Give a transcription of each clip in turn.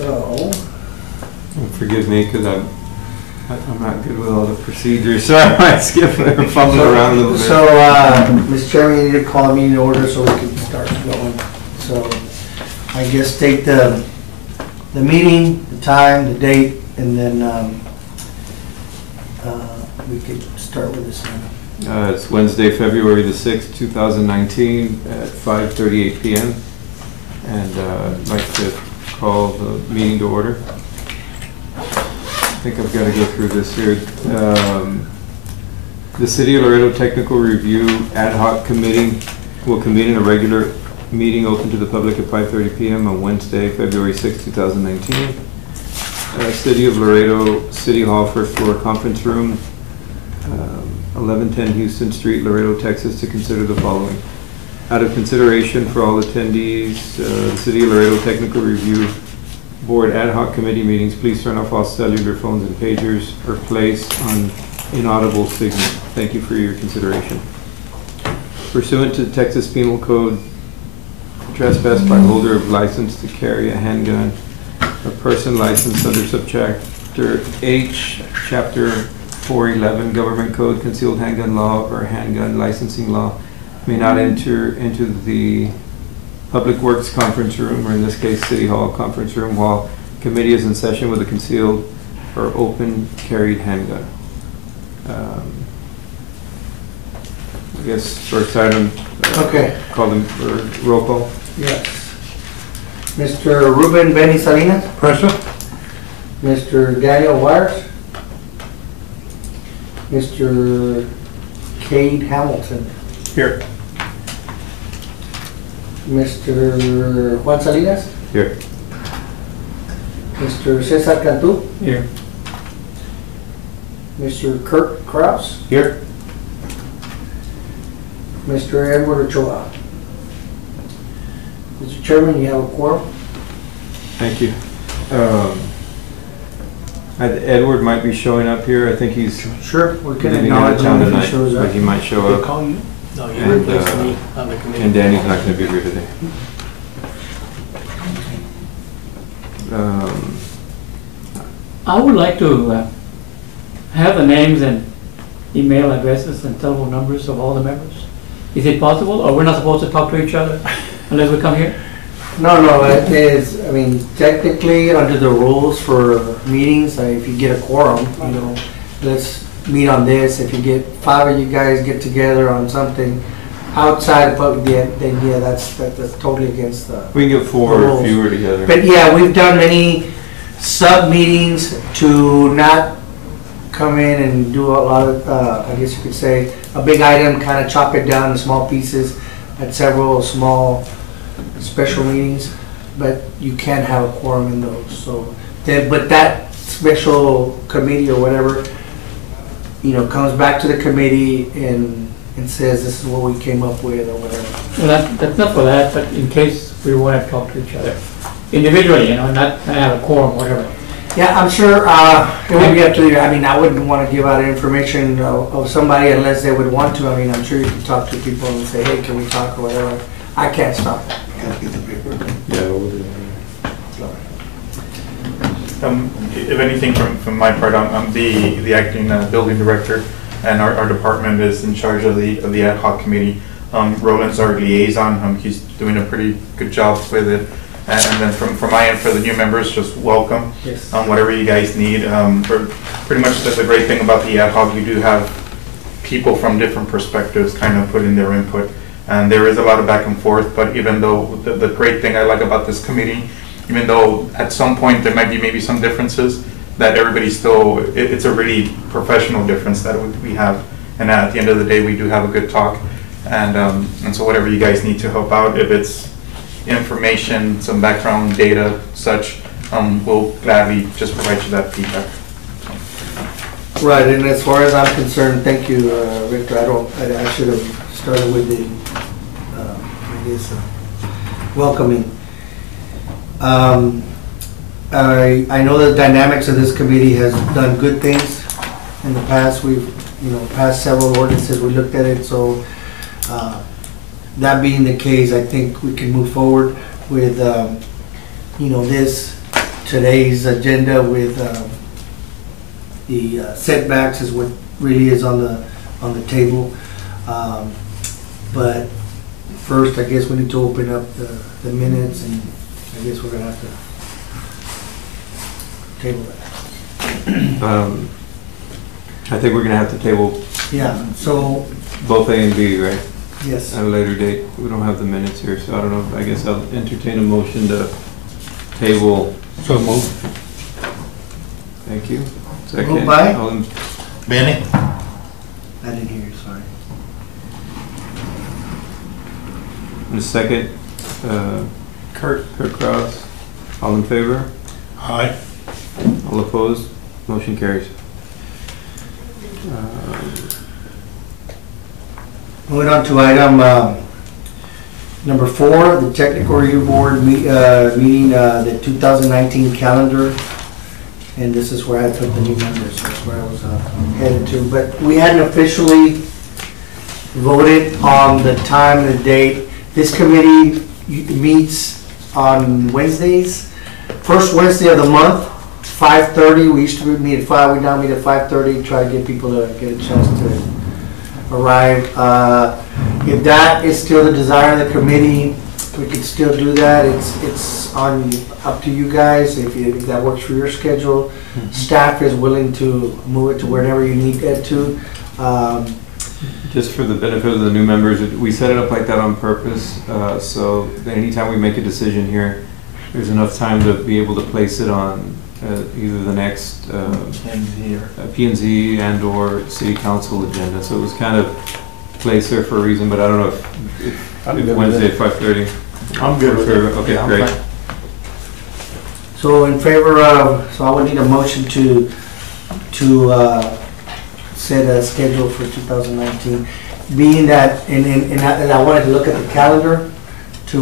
So, Forgive me because I'm not good with all the procedures, so I might skip and fumble around a little bit. So, Mr. Chairman, you need to call a meeting to order so we can start going. So, I guess take the meeting, the time, the date, and then we could start with this one. It's Wednesday, February the 6th, 2019 at 5:38 p.m. And I'd like to call the meeting to order. I think I've got to go through this here. The City of Laredo Technical Review Ad-Hoc Committee will convene in a regular meeting open to the public at 5:30 p.m. on Wednesday, February 6, 2019. City of Laredo City Hall, first floor conference room, 1110 Houston Street, Laredo, Texas, to consider the following. Out of consideration for all attendees, the City of Laredo Technical Review Board Ad Hoc Committee meetings, please turn off all cellular phones and pagers or place on inaudible signal. Thank you for your consideration. Pursuant to Texas Penal Code, trespass by holder of license to carry a handgun, a person licensed under subchapter H, chapter 411 Government Code, concealed handgun law or handgun licensing law, may not enter into the Public Works conference room, or in this case City Hall conference room, while committee is in session with a concealed or open carried handgun. I guess first item, Okay. call them, or roll call. Yes. Mr. Ruben Benny Salinas? Present. Mr. Daniel Wires? Mr. Cade Hamilton? Here. Mr. Juan Salinas? Here. Mr. Cesar Cantu? Here. Mr. Kirk Kraus? Here. Mr. Edward Ochoa? Mr. Chairman, you have a quorum? Thank you. Edward might be showing up here. I think he's Sure, we can leaving out of acknowledge town him if he tonight, shows but up. he might show They up. call you? No, you And, replaced me on the committee. And Danny's not going to be here today. I would like to have the names and email addresses and telephone numbers of all the members. Is it possible, or we're not supposed to talk to each other unless we come here? No, it is, I mean, technically, under the rules for meetings, if you get a quorum, let's meet on this. If you get 5 of you guys get together on something outside of public, then yeah, that's totally against the We can get 4 or rules. fewer together. But yeah, we've done many sub-meetings to not come in and do a lot of, I guess you could say, a big item, kind of chop it down in small pieces at several small special meetings, but you can't have a quorum in those. So, but that special committee or whatever, comes back to the committee and says this is what we came up with or whatever. Well, that's not for that, but in case we want to talk to each other individually, not have a quorum, whatever. Yeah, I'm sure it would be up to you. I mean, I wouldn't want to give out information of somebody unless they would want to. I mean, I'm sure you can talk to people and say, hey, can we talk or whatever. I can't stop that. Get the paper. Yeah, we'll do that. If anything, from my part, I'm the acting building director, and our department is in charge of the ad hoc committee. Roland's our liaison. He's doing a pretty good job with it. And then from my end, for the new members, just welcome. Yes. Whatever you guys need. Pretty much the great thing about the ad hoc, you do have people from different perspectives kind of put in their input. And there is a lot of back and forth, but even though the great thing I like about this committee, even though at some point there might be maybe some differences, that everybody still, it's a really professional difference that we have. And at the end of the day, we do have a good talk. And so whatever you guys need to help out, if it's information, some background data, such, we'll gladly just provide you that feedback. Right, and as far as I'm concerned, thank you, Victor. I should have started with the, welcoming. I know the dynamics of this committee has done good things in the past. We've, passed several ordinances, we looked at it, so that being the case, I think we can move forward with, this today's agenda with the setbacks is what really is on the table. But first, I guess we need to open up the minutes, and I guess we're gonna have to table that. I think we're gonna have to table Yeah, so, both A and B, right? yes. At a later date. We don't have the minutes here, so I don't know. I guess I'll entertain a motion to table. So move. Thank you. Second. Moved by? All in- Benny? I didn't hear you, sorry. in a second, Kurt Kraus. All in favor? Aye. All opposed? Motion carries. Moving on to item number 4, the Technical Review Board meeting, the 2019 calendar. And this is where I took the new members, so that's where I was headed to. But we hadn't officially voted on the time and the date. This committee meets on Wednesdays, first Wednesday of the month, 5:30. We used to meet at 5, we now meet at 5:30, try to get people to get a chance to arrive. If that is still the desire of the committee, we could still do that. It's up to you guys if that works for your schedule. Staff is willing to move it to wherever you need it to. Just for the benefit of the new members, we set it up like that on purpose, so that anytime we make a decision here, there's enough time to be able to place it on either the next P&Z and or city council agenda. So it was kind of placed there for a reason, but I don't know if Wednesday at 5:30. I'm good with it. Okay, Yeah, I'm great. fine. So in favor of, so I would need a motion to set a schedule for 2019, being that, and I wanted to look at the calendar to,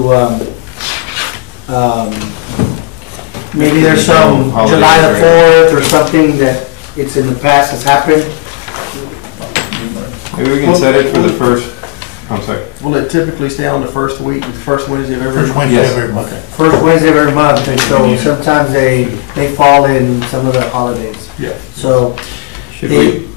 maybe there's some Holidays, July the right? 4th or something that it's in the past has happened. Maybe we can set it for the first, I'm sorry. Will it typically stay on the first week, the first Wednesday of every First month? Wednesday Yes. of every month. First Wednesday of every month, and so sometimes they fall in some of the holidays. Yeah. So, Should they- we,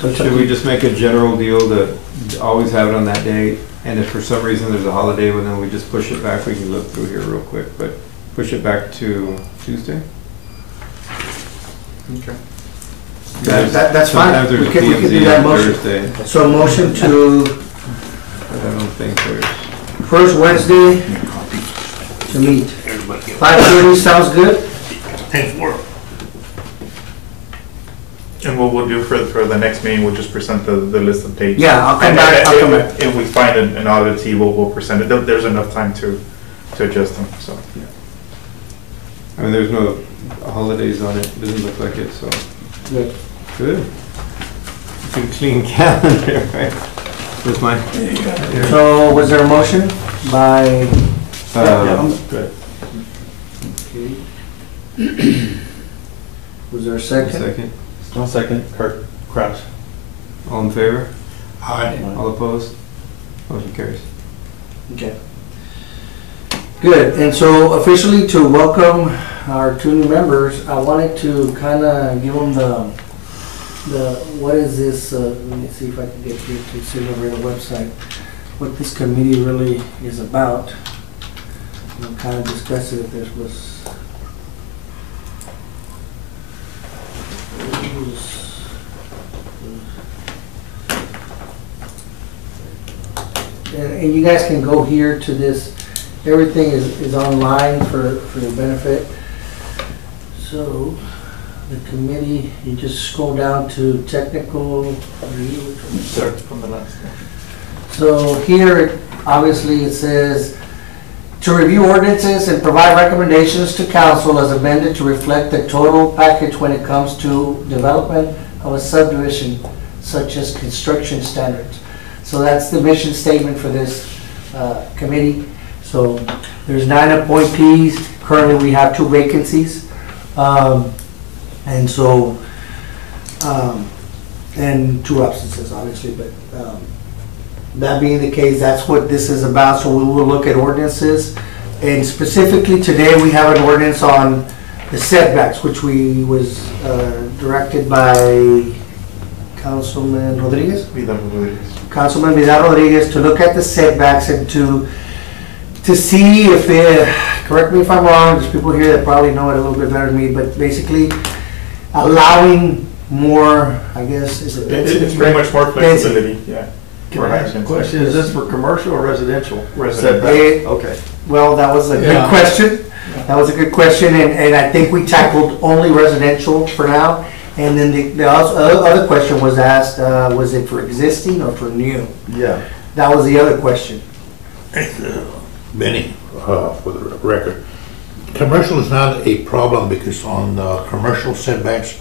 so it's up should to we you. just make a general deal to always have it on that day? And if for some reason there's a holiday, well, then we just push it back. We can look through here real quick, but push it back to Tuesday? Okay. That's fine. Sometimes there's We a can P&Z do that on motion. Thursday, So motion to but I don't think there's. first Wednesday to meet. 5:30 sounds good? Hey, for And what we'll do for the next meeting, we'll just present the list of dates. Yeah, I'll come And back, I'll come back. If we find an oddity, we'll present it. There's enough time to adjust them, so. I mean, there's no holidays on it, doesn't look like it, so. Good. Good. Good clean calendar, right? Here's mine. So was there a motion by? Good. Was there a second? Second. One second, Kurt Kraus. All in favor? Aye. All opposed? Motion carries. Okay. Good, and so officially to welcome our 2 new members, I wanted to kind of give them what is this, let me see if I can get you to see over the website, what this committee really is about. We'll kind of discuss it if there was. And you guys can go here to this, everything is online for your benefit. So, the committee, you just scroll down to technical review. Start from the last one. So here, obviously, it says, to review ordinances and provide recommendations to council as amended to reflect the total package when it comes to development of a subdivision, such as construction standards. So that's the mission statement for this committee. So there's 9 appointees. Currently, we have 2 vacancies. And so, and 2 absences, obviously, but that being the case, that's what this is about. So we will look at ordinances. And specifically today, we have an ordinance on the setbacks, which was directed by Councilman Rodriguez. Councilman Vidal Rodriguez to look at the setbacks and to see if correct me if I'm wrong, there's people here that probably know it a little bit better than me, but basically allowing more, I guess, is it density? It's pretty much more flexibility, yeah. Can I ask a question? Is this for commercial or residential? Residential. Okay. Well, that was a good question. That was a good question, and I think we tackled only residential for now. And then the other question was asked, was it for existing or for new? Yeah. That was the other question. Benny, for the record, commercial is not a problem because on commercial setbacks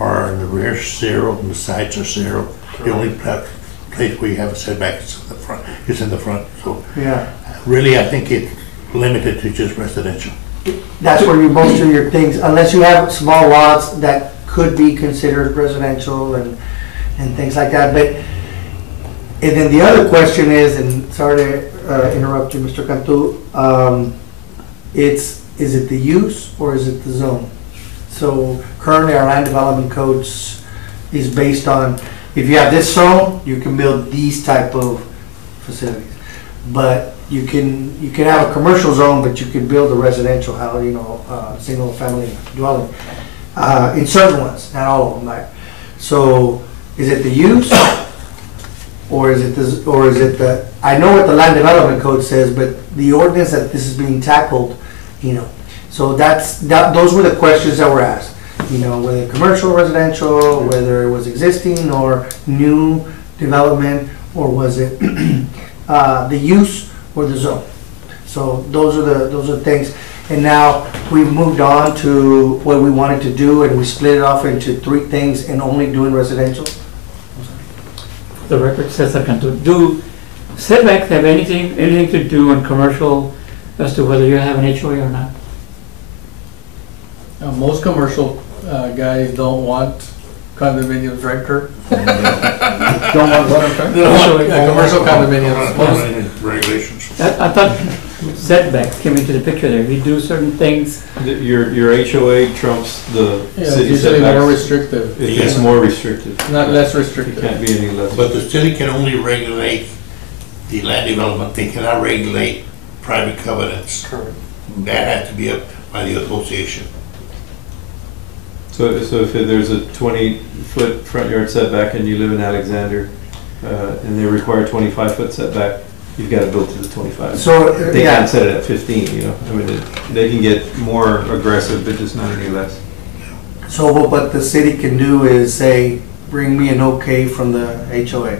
are in the rear 0 and the sides are 0. The only place where you have a setback is in the front. So Yeah. really, I think it's limited to just residential. That's where you most of your things, unless you have small lots that could be considered residential and things like that. But, and then the other question is, and sorry to interrupt you, Mr. Cantu, is it the use or is it the zone? So currently our land development codes is based on, if you have this zone, you can build these type of facilities. But you can have a commercial zone, but you can build a residential house, single family dwelling. In certain ones, not all of them. Like, so is it the use or is it the, I know what the land development code says, but the ordinance that this is being tackled, so those were the questions that were asked. Whether commercial, residential, whether it was existing or new development, or was it the use or the zone. So those are things. And now we've moved on to what we wanted to do, and we split it off into 3 things and only doing residential. The record says I can do setbacks have anything to do on commercial as to whether you have an HOA or not? Most commercial guys don't want condominiums, right, Kurt? Don't want what, I'm sorry? They don't want commercial condominiums. Most- Regulations. I thought setbacks came into the picture there. You do certain things. Your HOA trumps the Yeah, city usually more setbacks. restrictive, It's more restrictive. not less It restrictive. can't be any less. But the city can only regulate the land development. They cannot regulate private covenants. Correct. That has to be up by the association. So if there's a 20-foot front yard setback and you live in Alexander, and they require 25-foot setback, you've got to build to the 25. So, They yeah. can't set it at 15, I mean, they can get more aggressive, but just not any less. So what the city can do is say, bring me an okay from the HOA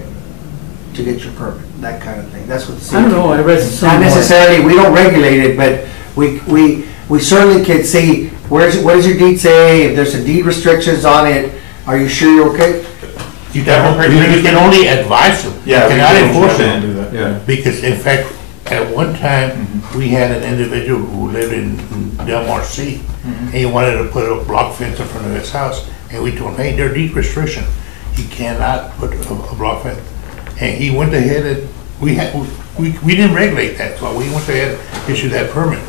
to get your permit, that kind of thing. That's what the city I don't can know, do. I read Not somewhere. necessarily, we don't regulate it, but we certainly can see, what does your deed say? If there's a deed restrictions on it, are you sure you're okay? You can only advise them. You Yeah, we cannot don't- enforce we them. don't do that. Yeah. Because in fact, at one time, we had an individual who lived in Del Mar City, and he wanted to put a block fence in front of his house, and we told him, hey, there's deed restriction. He cannot put a block fence. And he went ahead and, we didn't regulate that, so we went ahead and issued that permit.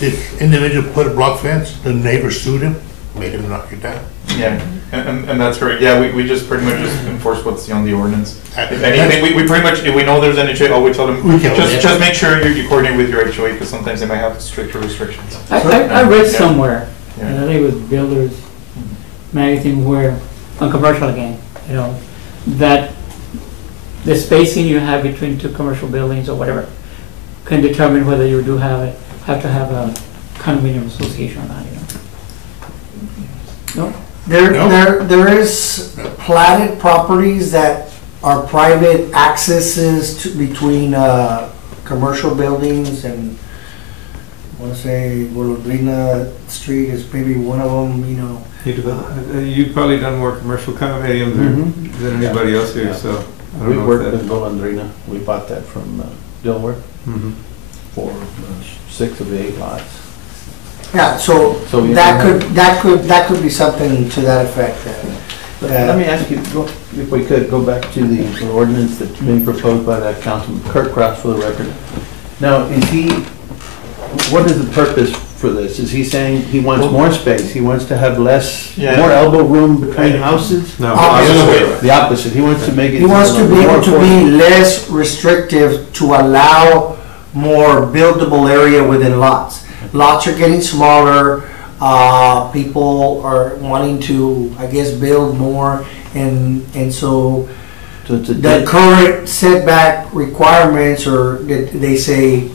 This individual put a block fence, the neighbor sued him, made him knock it down. Yeah, and that's correct. Yeah, we just pretty much just enforce what's on the ordinance. That- If anything, we pretty much, if we know there's an HOA, we tell them, We can- just make sure you coordinate with your HOA, because sometimes they might have stricter restrictions. I read Yeah. somewhere, Yeah. and I think it was Builders magazine where, on commercial again, that the spacing you have between 2 commercial buildings or whatever can determine whether you do have to have a condominium association or not, No? There is platted properties that are private accesses between commercial buildings, and I want to say Golondrina Street is maybe one of them, You've probably done more commercial condominiums than anybody else here, Yeah. so I don't We know worked if with Golondrina. We bought that from Dilworth Mhm. for 6 of the 8 lots. Yeah, so So you that can could be something to that effect. Let me ask you, if we could, go back to the ordinance that's being proposed by that Councilman Kurt Kraus for the record. Now, what is the purpose for this? Is he saying he wants more space? He wants to have less, Yeah. more elbow room between houses? No. The opposite. He wants to make it. He wants to be more able to affordable. be less restrictive to allow more buildable area within lots. Lots are getting smaller, people are wanting to, I guess, build more, and so So it's a the current setback requirements, or they say,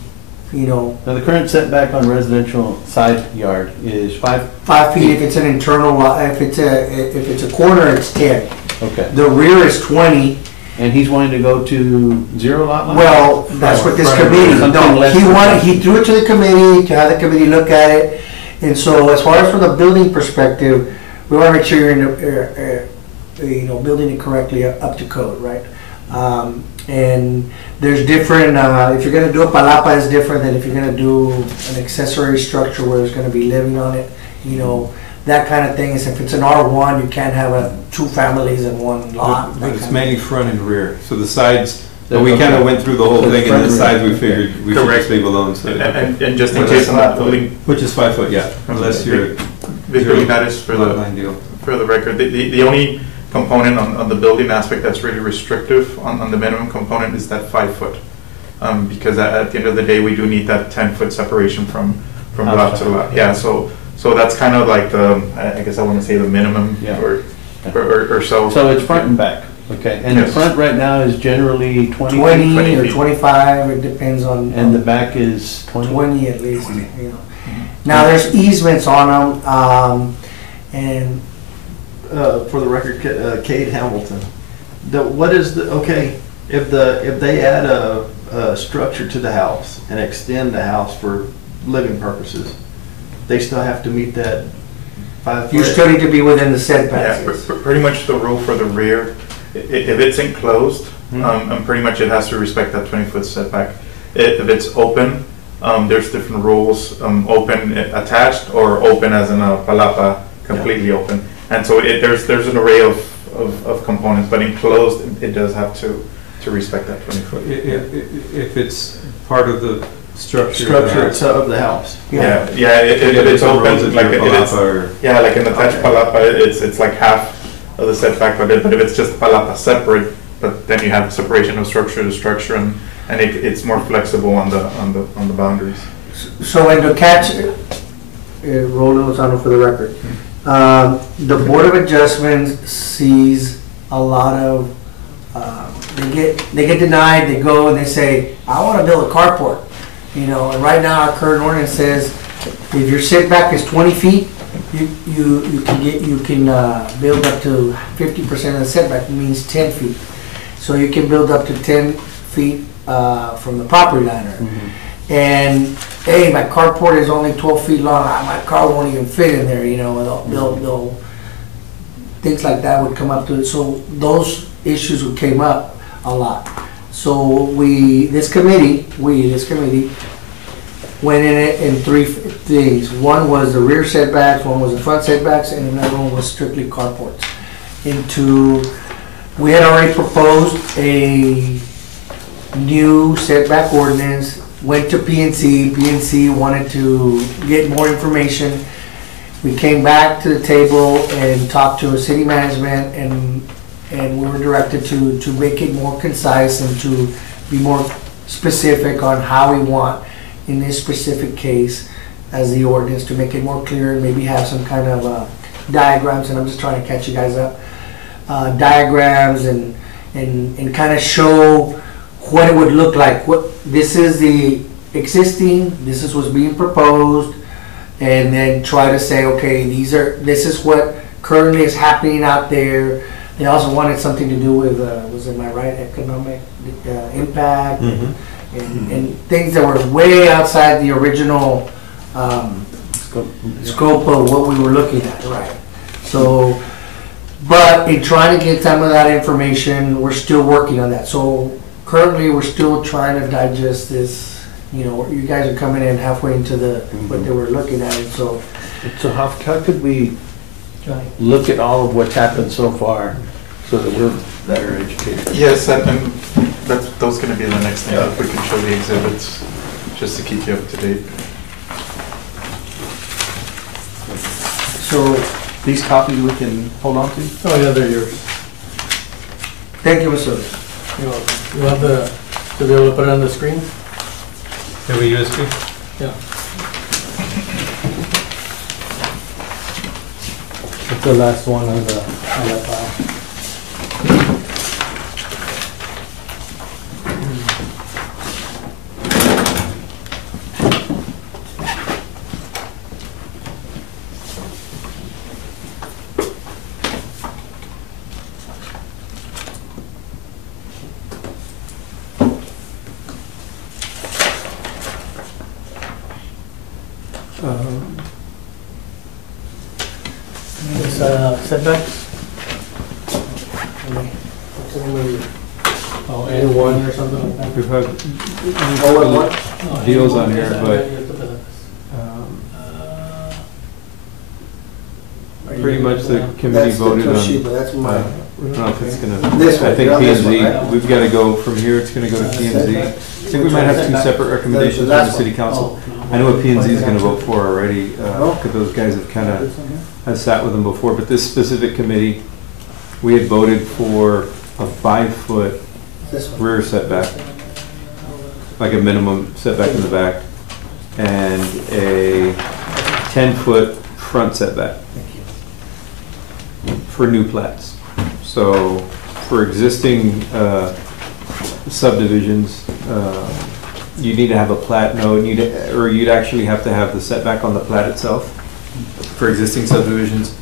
you know, Now, the current setback on residential side yard is 5, 5 feet if it's an internal lot, if it's a corner, it's 10. okay. The rear is 20. And he's wanting to go to 0 lot line? Well, that's what this Front committee, something no, less he than wanted, that. he threw it to the committee, to have the committee look at it. And so as far as from the building perspective, we want to make sure you're in the, building it correctly up to code, right? And there's different, if you're gonna do a palapa, it's different than if you're gonna do an accessory structure where there's gonna be living on it, that kind of thing. Is if it's an R1, you can't have 2 families in one lot. But it's mainly front and rear, so the sides, They're we kind of okay. went through the whole So thing, front and the and sides rear. we figured we should Correct. just leave alone, so. And just in case I'm not building, Which is 5 foot, yeah, unless you're. visually matters for lot the, line deal. for the record, the only component on the building aspect that's really restrictive on the minimum component is that 5 foot. Because at the end of the day, we do need that 10-foot separation from lot to lot. Yeah, so that's kind of like I guess I want to say the minimum Yeah. or so. So it's front and back, okay. And the Yes. front right now is generally 20 feet, 20 or feet. 25, it depends on. and the back is 20? 20 at least, Now, there's easements on them, and For the record, Cade Hamilton. What is the, okay, if they add a structure to the house and extend the house for living purposes, they still have to meet that 5 foot? you still need to be within the Yeah, setbacks. pretty much the rule for the rear, if it's enclosed, and pretty much it has to respect that 20-foot setback. If it's open, there's different rules, open attached or open as in a palapa, completely open. And so there's an array of components, but enclosed, it does have to respect that 20-foot. If it's part of the structure. Structure itself of the house. Yeah, if it's open, like if it's, yeah, like an attached palapa, it's like half of the setback, but if it's just palapa separate, but then you have separation of structure to structure, and it's more flexible on the boundaries. So in the catch, Roland Lozano for the record, the Board of Adjustments sees a lot of, they get denied, they go and they say, I want to build a carport. And right now our current ordinance says, if your setback is 20 feet, you can build up to 50% of the setback, means 10 feet. So you can build up to 10 feet from the property line. And hey, my carport is only 12 feet long, my car won't even fit in there, they'll things like that would come up to it. So those issues would came up a lot. So this committee went in it in 3 things. One was the rear setbacks, one was the front setbacks, and another one was strictly carports. We had already proposed a new setback ordinance, went to PNC. PNC wanted to get more information. We came back to the table and talked to city management, and we were directed to make it more concise and to be more specific on how we want in this specific case as the ordinance, to make it more clear and maybe have some kind of diagrams, and I'm just trying to catch you guys up. Diagrams and kind of show what it would look like. This is the existing, this is what's being proposed, and then try to say, okay, this is what currently is happening out there. They also wanted something to do with, economic impact, and things that were way outside the original scope of what we were looking at, right? So, but in trying to get some of that information, we're still working on that. So currently, we're still trying to digest this. You guys are coming in halfway into what they were looking at, and so how could we look at all of what's happened so far so that we're better educated? Yes, and those going to be the next thing. If we can show the exhibits, just to keep you up to date. So these copies we can hold on to? Oh, yeah, they're yours. Thank you, Mr. You're welcome. You want to be able to put it on the screen? Have a USB? Yeah. It's the last one on that file. Setbacks? Oh, N1 or something like that? We've had Oh, deals N1, on here, yes, but pretty much the committee That's the voted on. Toshiba, that's mine. I don't know if it's gonna, This one, I think you're on P and this one, Z, right? we've gotta go from here, it's gonna go to P and Z. I think we might have two separate recommendations from the last city one. council. I know what P and Z is gonna vote for already, because those guys have kinda, I've sat with them before, but this specific committee, we had voted for a 5-foot This one. rear setback, like a minimum setback in the back, and a 10-foot front setback for new plats. So for existing subdivisions, you need to have a plat node, or you'd actually have to have the setback on the plat itself. For existing subdivisions,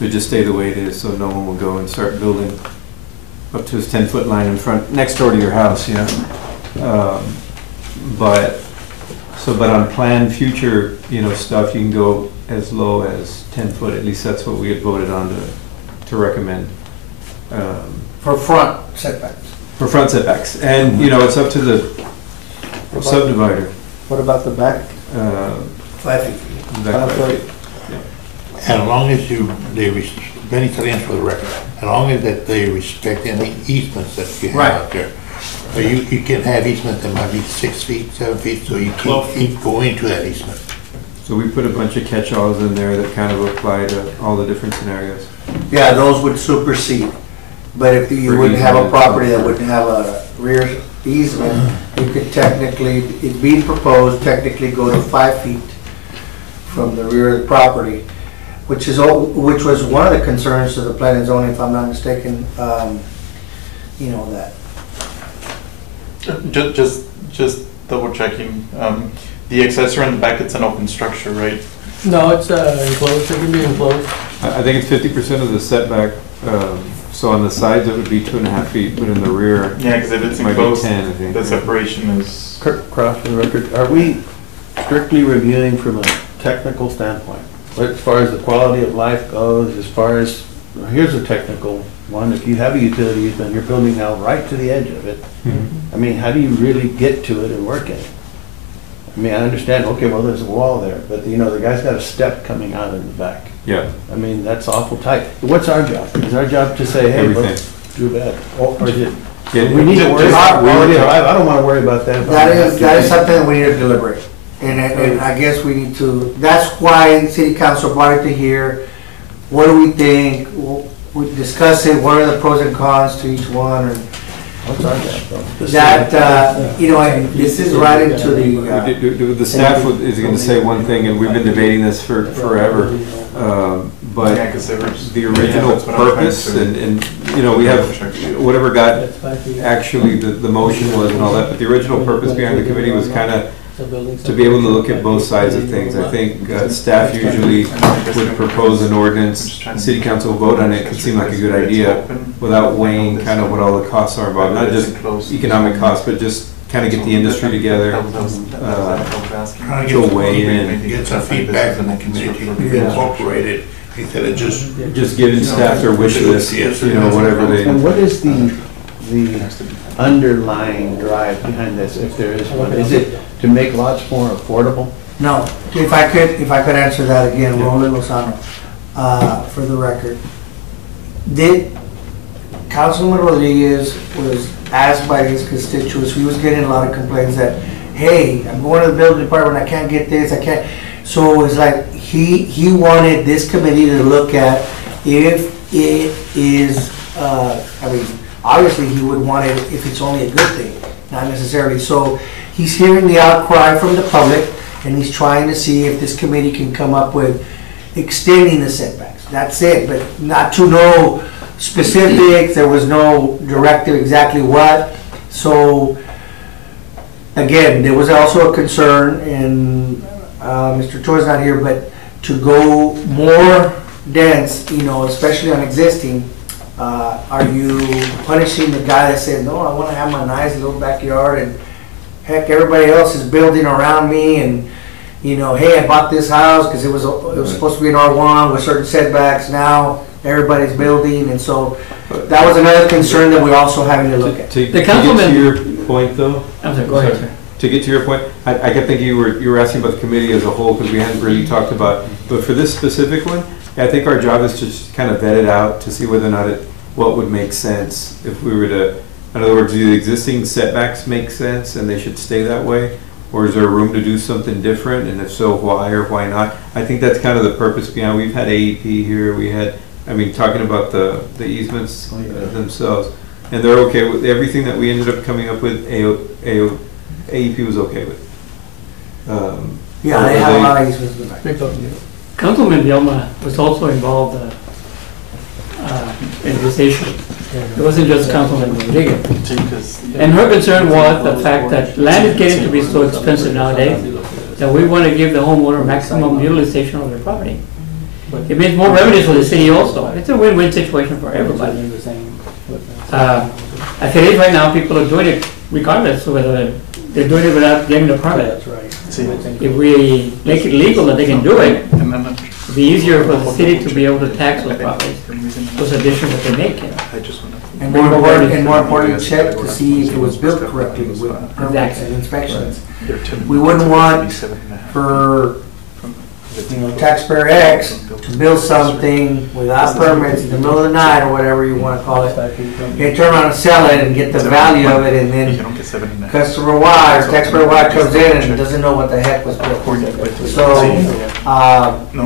it would just stay the way it is, so no one will go and start building up to his 10-foot line in front, next door to your house, you know? But on planned future, you know, stuff, you can go as low as 10 foot, at least that's what we had voted on to recommend. For front setbacks. For front setbacks, and, you know, it's up to the subdivider. What about the back? 5 feet. Back 5 by- foot. And as long as many Italians for the record, as long as that they respect any easements that you Right. have out there. So you can have easements that might be 6 feet, 7 feet, so you can't go into that easement. So we put a bunch of catch-alls in there that kind of apply to all the different scenarios. Yeah, those would supersede. But if you For wouldn't have a easement. property that wouldn't have a rear easement, you could technically, it's being proposed, technically go to 5 feet from the rear of the property, which was one of the concerns to the planning and zoning, if I'm not mistaken, you know, that. Just double checking, the accessory in the back, it's an open structure, right? No, it's enclosed, it can be enclosed. I think it's 50% of the setback, so on the sides it would be 2.5 feet, but in the rear, Yeah, because if it's it might be enclosed, 10, I think. the separation is. Kirk, Cross for the record, are we strictly reviewing from a technical standpoint? As far as the quality of life goes, as far as, here's a technical one, if you have a utility easement, you're building now right to the edge of it. Mhm. I mean, how do you really get to it and work in it? I mean, I understand, okay, well, there's a wall there, but you know, the guy's got a step coming out in the back. Yeah, I mean, that's awful tight. What's our job? Is our job to say, hey, everything. look, too bad? Or is it, Yeah, we need to worry about we were quality of talking- life? I don't want to worry about that. if I'm That is not- something we need to deliberate. And I guess we need to, that's why city council brought it to here. What do we think? We discuss it, what are the pros and cons to each one, and What's our job, though? that, you know, and this is right into the, The staff is going to say one thing, and we've been debating this for forever, Yeah, but 'cause there was- the original that's what I was trying purpose, to- and, you know, we have, whatever got, That's 5 feet. actually, the motion was and all that, but the original purpose behind the committee was kind of to be able to look at both sides of things. I think staff usually would propose an ordinance, city council will vote on it, it could seem like a good idea, without weighing kind of what all the costs are involved, not just economic costs, but just kind of get the industry together, Trying to to get weigh in. Get some feedback from the community, incorporate it, instead of just. Just giving staff their wish list, you know, whatever they. And what is the underlying drive behind this, if there is one? Is it to make lots more affordable? no, if I could answer that again, Roland Lozano, for the record. Did Councilman Rodriguez was asked by his constituents, he was getting a lot of complaints that, hey, I'm going to the building department, I can't get this, I can't, So it's like, he wanted this committee to look at if it is, I mean, obviously he would want it if it's only a good thing, not necessarily. So he's hearing the outcry from the public, and he's trying to see if this committee can come up with extending the setbacks. That's it, but not to know specifics, there was no directive exactly what. So, again, there was also a concern, and Mr. Choi's not here, but to go more dense, you know, especially on existing, are you punishing the guy that says, no, I want to have my nice little backyard, and heck, everybody else is building around me, and, you know, hey, I bought this house because it was supposed to be an R1 with certain setbacks. Now everybody's building, and so that was another concern that we're also having to look at. To get to your point, though. I'm sorry, go ahead, sir. To get to your point, I kept thinking you were asking about the committee as a whole, because we hadn't really talked about, but for this specific one, I think our job is to just kind of vet it out to see whether or not what would make sense if we were to, in other words, do the existing setbacks make sense and they should stay that way? Or is there room to do something different, and if so, why or why not? I think that's kind of the purpose behind. We've had AEP here, we had, I mean, talking about the easements themselves, and they're okay with everything that we ended up coming up with. AEP was okay with. Yeah, they have a lot of easements in the back. Councilman Vilma was also involved in this issue. It wasn't just Councilman Rodriguez. And her concern was the fact that land is getting to be so expensive nowadays that we want to give the homeowner maximum utilization of their property. It means more revenues for the city also. It's a win-win situation for everybody. As it is right now, people are doing it regardless of whether they're doing it without getting a permit. If we make it legal that they can do it, it'd be easier for the city to be able to tax those properties, those additions that they make. And more importantly, check to see if it was built correctly with permits and inspections. We wouldn't want for, you know, taxpayer X to build something without permits in the middle of the night or whatever you want to call it. They turn around and sell it and get the value of it, and then customer Y or taxpayer Y comes in and doesn't know what the heck was built. So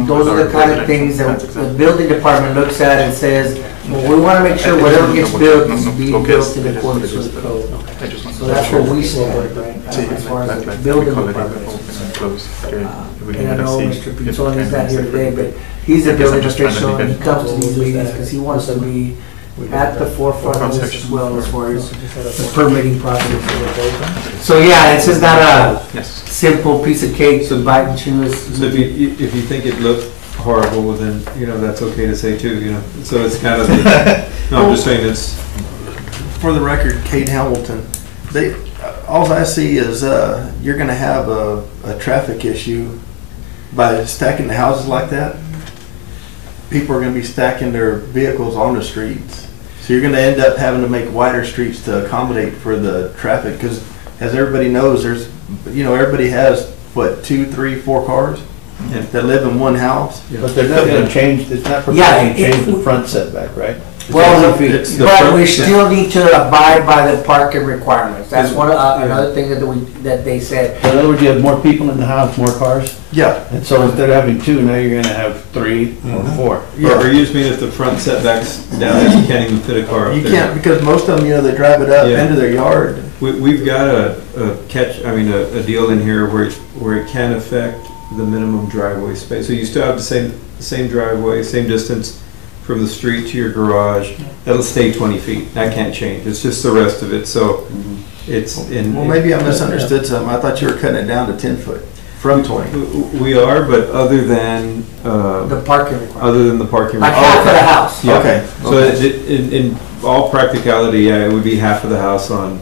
those are the kind of things that the building department looks at and says, well, we want to make sure whatever gets built is being built in accordance with the code. So that's where we stand, right, as far as the building department is concerned. And I know Mr. Pizzoni's not here today, but he's a building official, and he comes to these meetings because he wants to be at the forefront of this as well, as far as the permitting process. So yeah, it's just not a simple piece of cake to bite and choose. So if you think it looked horrible, then, you know, that's okay to say too, you know. So it's kind of, no, I'm just saying it's. For the record, Kate Hamilton, all I see is you're going to have a traffic issue by stacking the houses like that. People are going to be stacking their vehicles on the streets. So you're going to end up having to make wider streets to accommodate for the traffic, because as everybody knows, there's, you know, everybody has, what, 2, 3, 4 cars that live in one house. But they're not going to change, it's not proposing to change the front setback, right? Well, but we still need to abide by the parking requirements. That's one another thing that they said. In other words, you have more people in the house, more cars? Yeah. And so instead of having 2, now you're gonna have 3 or 4. Yeah. Or you just mean if the front setbacks down there, you can't even fit a car up You there. can't, because most of them, you know, they drive it up into their yard. We've got a deal in here where it can affect the minimum driveway space. So you still have the same driveway, same distance from the street to your garage. That'll stay 20 feet. That can't change. It's just the rest of it. So it's in. Well, maybe I misunderstood something. I thought you were cutting it down to 10 foot from 20. We are, but other than the parking requirement. Other than the parking like half of the house. Yeah. Okay. So in all practicality, yeah, it would be half of the house on.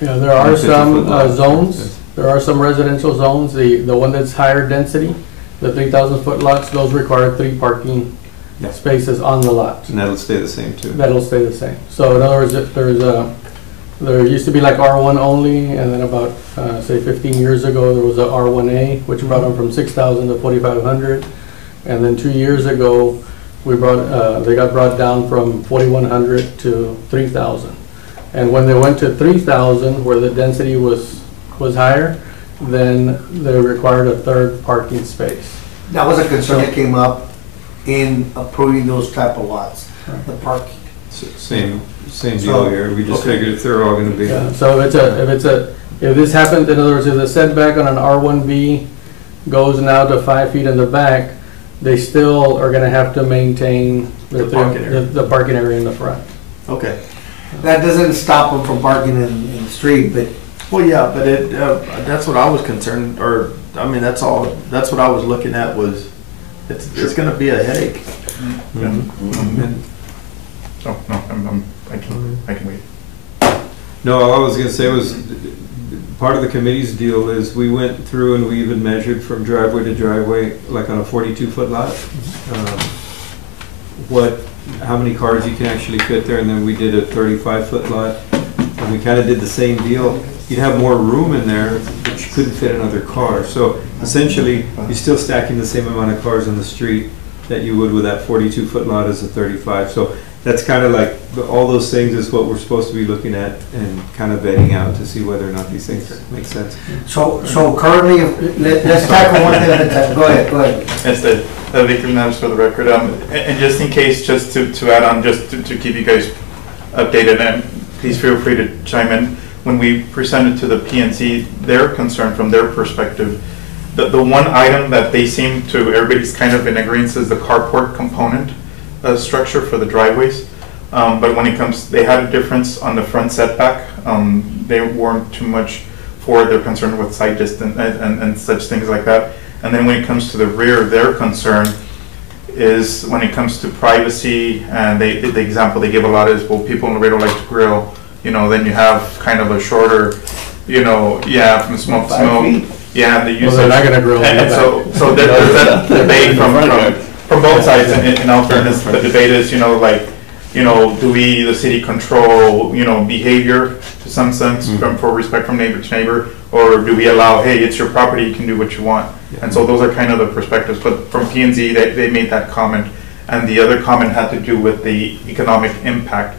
Yeah, there are some zones. There are some residential zones. The one that's higher density, the 3,000 foot lots, those require 3 parking spaces on the lot. And that'll stay the same too. That'll stay the same. So in other words, if there used to be like R1 only, and then about say 15 years ago there was a R1A, which brought them from 6,000 to 4,500, and then 2 years ago they got brought down from 4,100 to 3,000. And when they went to 3,000, where the density was higher, then they required a third parking space. That was a concern that came up in approving those type of lots, the parking. Same deal So, here. We just okay. figured if they're all gonna be. Yeah, so if this happens, in other words, if the setback on an R1B goes now to 5 feet in the back, they still are gonna have to maintain The parking area. the parking area in the front. Okay. That doesn't stop them from parking in the street, but Well, yeah, but that's what I was concerned, or, I mean, that's what I was looking at was, it's gonna be a headache. And- Oh, no, I can wait. No, all I was gonna say was, part of the committee's deal is we went through and we even measured from driveway to driveway, like on a 42-foot lot, how many cars you can actually fit there, and then we did a 35-foot lot, and we kind of did the same deal. You'd have more room in there, but you couldn't fit another car. So essentially, you're still stacking the same amount of cars on the street that you would with that 42-foot lot as a 35. So that's kind of like, all those things is what we're supposed to be looking at and kind of vetting out to see whether or not these things make sense. so currently, let's tackle one thing at a time. Go ahead. It's the Victor Navis for the record. And just in case, just to add on, just to keep you guys updated, and please feel free to chime in. When we presented to the PNC their concern from their perspective, the one item that they seem to, everybody's kind of in agreement, is the carport component structure for the driveways. But when it comes, they had a difference on the front setback. They weren't too much for their concern with side distance and such things like that. And then when it comes to the rear, their concern is when it comes to privacy, and the example they give a lot is, well, people in Laredo like to grill, then you have kind of a shorter, from smoke, yeah, they use. Well, they're not gonna grill. And so there's that debate from both sides. In all fairness, the debate is, do we, the city, control, behavior to some sense for respect from neighbor to neighbor, or do we allow, hey, it's your property, you can do what you want? And so those are kind of the perspectives. But from P&Z, they made that comment, and the other comment had to do with the economic impact,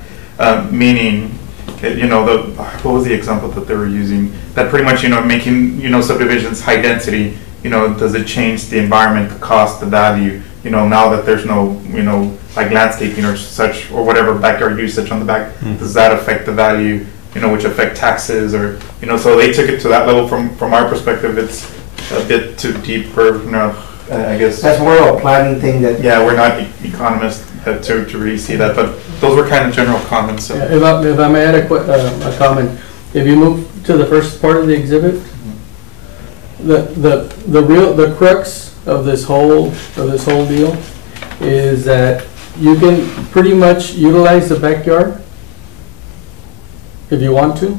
meaning, what was the example that they were using? That pretty much, making, subdivisions high density, does it change the environment, the cost, the value? Now that there's no, like landscaping or such, or whatever backyard usage on the back, does that affect the value, which affect taxes, or, so they took it to that level. From our perspective, it's a bit too deep for, I guess. That's more of a planning thing that. Yeah, we're not economists to really see that, but those were kind of general comments. So. Yeah, if I may add a comment, if you move to the first part of the exhibit, the crux of this whole deal is that you can pretty much utilize the backyard if you want to,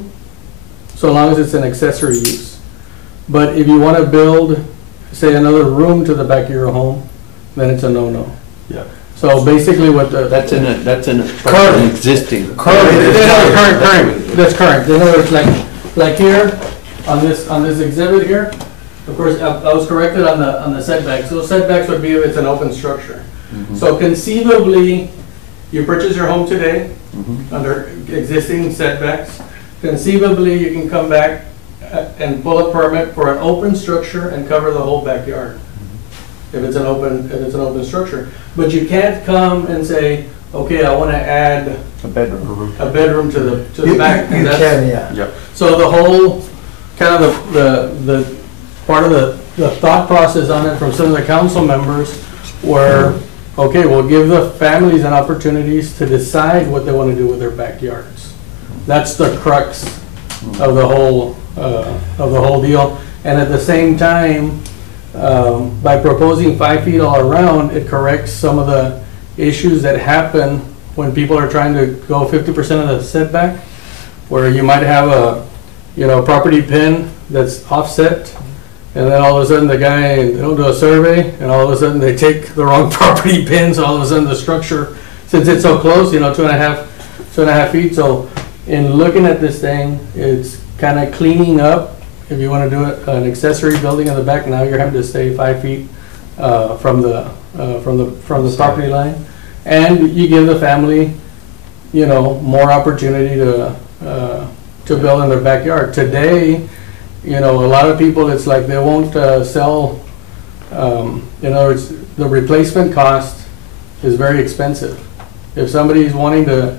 so long as it's an accessory use. But if you want to build, say, another room to the back of your home, then it's a no-no. Yeah. So basically what That's in Current. existing. current. That's current. In other words, like here, on this exhibit here, of course, I was corrected on the setbacks. Those setbacks would be if it's an open structure. So conceivably, you purchase your home today under existing setbacks. Conceivably, you can come back and pull a permit for an open structure and cover the whole backyard. If it's an open structure. But you can't come and say, okay, I want to add A bedroom. a bedroom to the back. You And that's- can, yeah. Yep. So the whole, kind of the part of the thought process on it from some of the council members were, okay, we'll give the families an opportunities to decide what they want to do with their backyards. That's the crux of the whole deal. And at the same time, by proposing 5 feet all around, it corrects some of the issues that happen when people are trying to go 50% of the setback, where you might have a property pin that's offset, and then all of a sudden the guy, they'll do a survey, and all of a sudden they take the wrong property pin, so all of a sudden the structure, since it's so close, 2.5 feet. So in looking at this thing, it's kind of cleaning up. If you want to do it, an accessory building in the back, now you're having to stay 5 feet from the property line, and you give the family, more opportunity to build in their backyard. Today, you know, a lot of people, it's like they won't sell, in other words, the replacement cost is very expensive. If somebody's wanting to,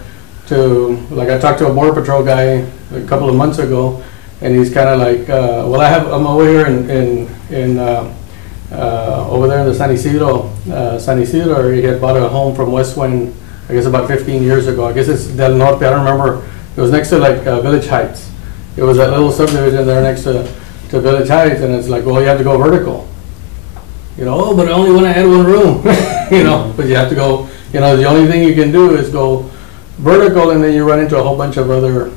like I talked to a Border Patrol guy a couple of months ago, and he's kind of like, well, I'm over here over there in the San Isidro area. He had bought a home from West Wind, I guess about 15 years ago. I guess it's Del Norte, I don't remember. It was next to like Village Heights. It was that little subdivision there next to Village Heights, and it's like, well, you have to go vertical. You know, oh, but I only want to add one room. You know, but you have to go, you know, the only thing you can do is go vertical, and then you run into a whole bunch of other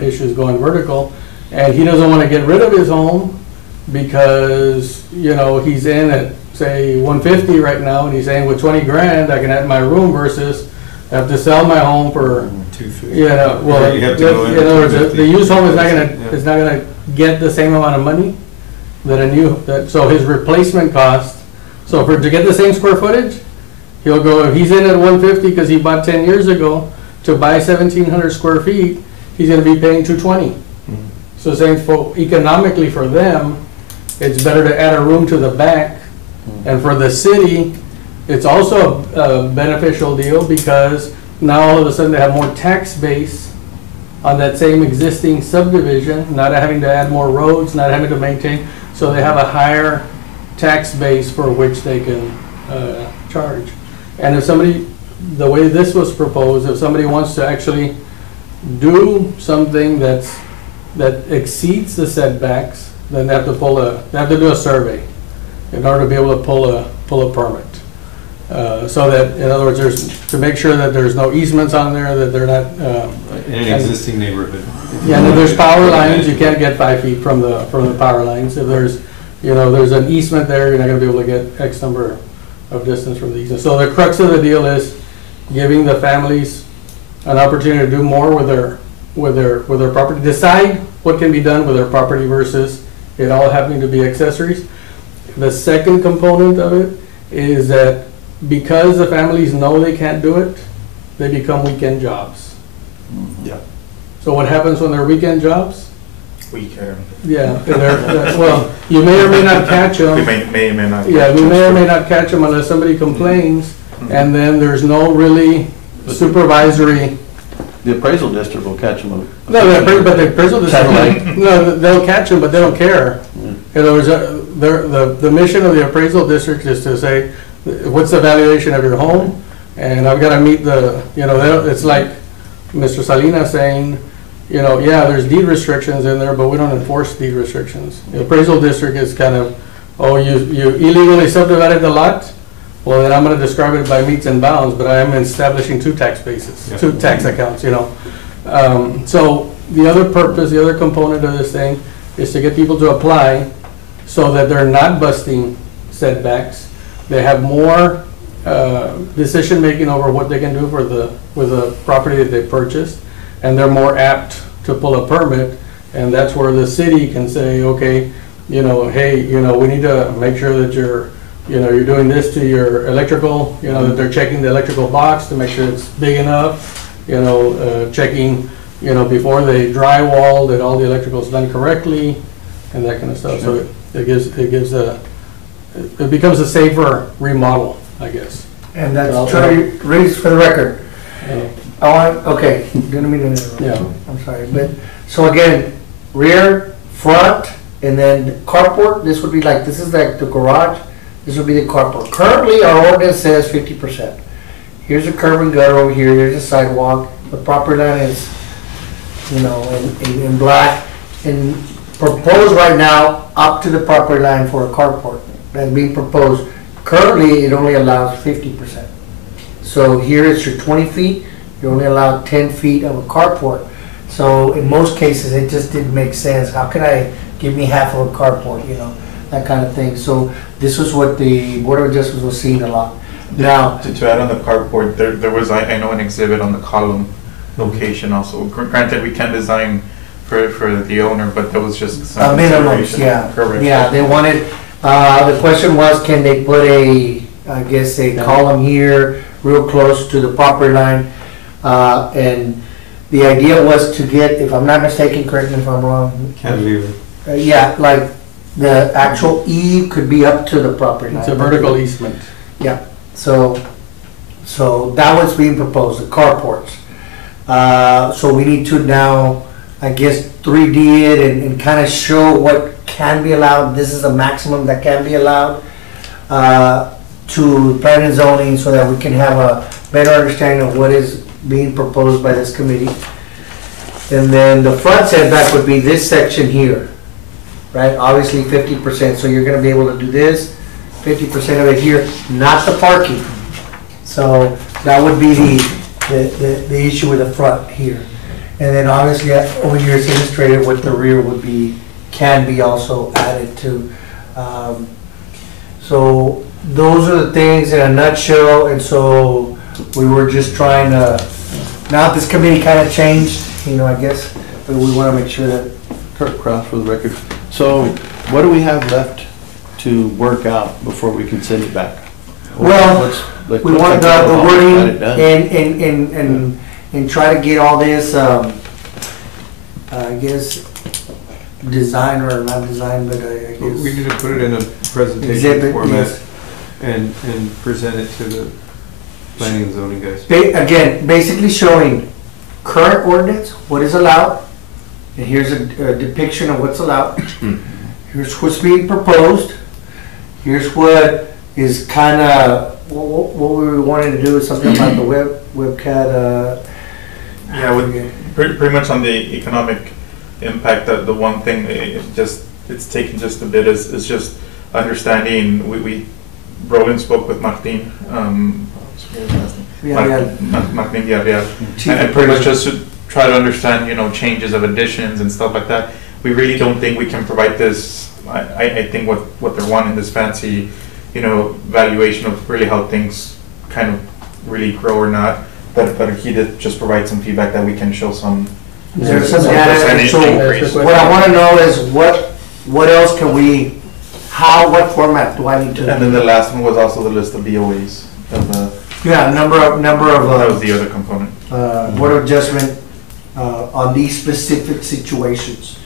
issues going vertical. And he doesn't want to get rid of his home because, you know, he's in at, say, 150 right now, and he's saying with 20 grand, I can add my room versus I have to sell my home for 250. Yeah, well, You have to go in other words, the used home is not gonna, Yeah. is not gonna get the same amount of money that a new, so his replacement cost, so to get the same square footage, he'll go, if he's in at 150 because he bought 10 years ago, to buy 1,700 square feet, he's gonna be paying 220. So saying for, economically for them, it's better to add a room to the back, and for the city, it's also a beneficial deal because now all of a sudden they have more tax base on that same existing subdivision, not having to add more roads, not having to maintain, so they have a higher tax base for which they can charge. And if somebody, the way this was proposed, if somebody wants to actually do something that exceeds the setbacks, then they have to do a survey in order to be able to pull a permit. So that, in other words, to make sure that there's no easements on there, that they're not. In an existing neighborhood. Yeah, and if there's power lines, you can't get 5 feet from the power lines. If there's, you know, there's an easement there, you're not gonna be able to get X number of distance from the easement. So the crux of the deal is giving the families an opportunity to do more with their property. Decide what can be done with their property versus it all having to be accessories. The second component of it is that because the families know they can't do it, they become weekend jobs. Yeah. So what happens when they're weekend jobs? Weekend. Yeah, well, you may or may not catch them. We may or may not. Yeah, we may or may not catch them unless somebody complains, and then there's no really supervisory. The appraisal district will catch them. No, but the appraisal district, like, no, they'll catch them, but they don't care. In other words, the mission of the appraisal district is to say, what's the valuation of your home? And I've got to meet the, you know, it's like Mr. Salinas saying, you know, yeah, there's deed restrictions in there, but we don't enforce deed restrictions. The appraisal district is kind of, oh, you illegally subdivided the lot? Well, then I'm going to describe it by meets and bounds, but I am establishing 2 tax bases, 2 tax accounts, you know. So the other purpose, the other component of this thing is to get people to apply so that they're not busting setbacks. They have more decision-making over what they can do with the property that they purchased, and they're more apt to pull a permit, and that's where the city can say, okay, you know, hey, you know, we need to make sure that you're doing this to your electrical, you know, that they're checking the electrical box to make sure it's big enough, you know, checking, you know, before they drywall that all the electrical is done correctly, and that kind of stuff. So it becomes a safer remodel, I guess. And that's Charlie Reese for the record. Okay, didn't mean to interrupt. Yeah. I'm sorry, but, so again, rear, front, and then carport, this would be like, this is like the garage, this would be the carport. Currently, our ordinance says 50%. Here's a curb and gutter over here, here's a sidewalk, the property line is, you know, in black, and proposed right now, up to the property line for a carport, that's being proposed. Currently, it only allows 50%. So here it's your 20 feet, you're only allowed 10 feet of a carport. So in most cases, it just didn't make sense. How can I give me half of a carport, you know, that kind of thing. So this was what the Board of Adjustments was seeing a lot. Now, to add on the carport, there was, I know, an exhibit on the column location also. Granted, we can design for the owner, but there was just some minimums, consideration. yeah. Correct. Yeah, they wanted, the question was, can they put a column here, real close to the property line? And the idea was to get, if I'm not mistaken, correct me if I'm wrong. Cantilever. Yeah, like the actual eve could be up to the property line. It's a vertical easement. Yeah, so that was being proposed, the carports. So we need to now, I guess, 3D it and kind of show what can be allowed. This is the maximum that can be allowed to planning and zoning, so that we can have a better understanding of what is being proposed by this committee. And then the front setback would be this section here, right? Obviously 50%, so you're gonna be able to do this, 50% of it here, not the parking. So that would be the issue with the front here. And then obviously over here it's illustrated what the rear would be, can be also added to. So those are the things in a nutshell, and so we were just trying to, now this committee kind of changed, I guess, but we want to make sure that. Kurt Cross for the record. So what do we have left to work out before we can send it back? Well, we want the wording and and try to get all this, I guess, design or not design, but I guess. We need to put it in a presentation Exhibit, format, yes. and present it to the planning and zoning guys. Again, basically showing current ordinance, what is allowed, and here's a depiction of what's allowed. Here's what's being proposed. Here's what is kind of, what we were wanting to do is something about the webcat. Yeah, pretty much on the economic impact, the one thing, it's taken just a bit is just understanding, Roland spoke with Martin, Martin Villarreal, and pretty much just to try to understand, changes of additions and stuff like that. We really don't think we can provide this. I think what they're wanting, this fancy, valuation of really how things kind of really grow or not. But he did just provide some feedback that we can show some. There's some percentage data. increase. What I want to know is what else can we, what format do I need to? And then the last one was also the list of BOAs. Yeah, number of. That was the other component. Board of Adjustment on these specific situations.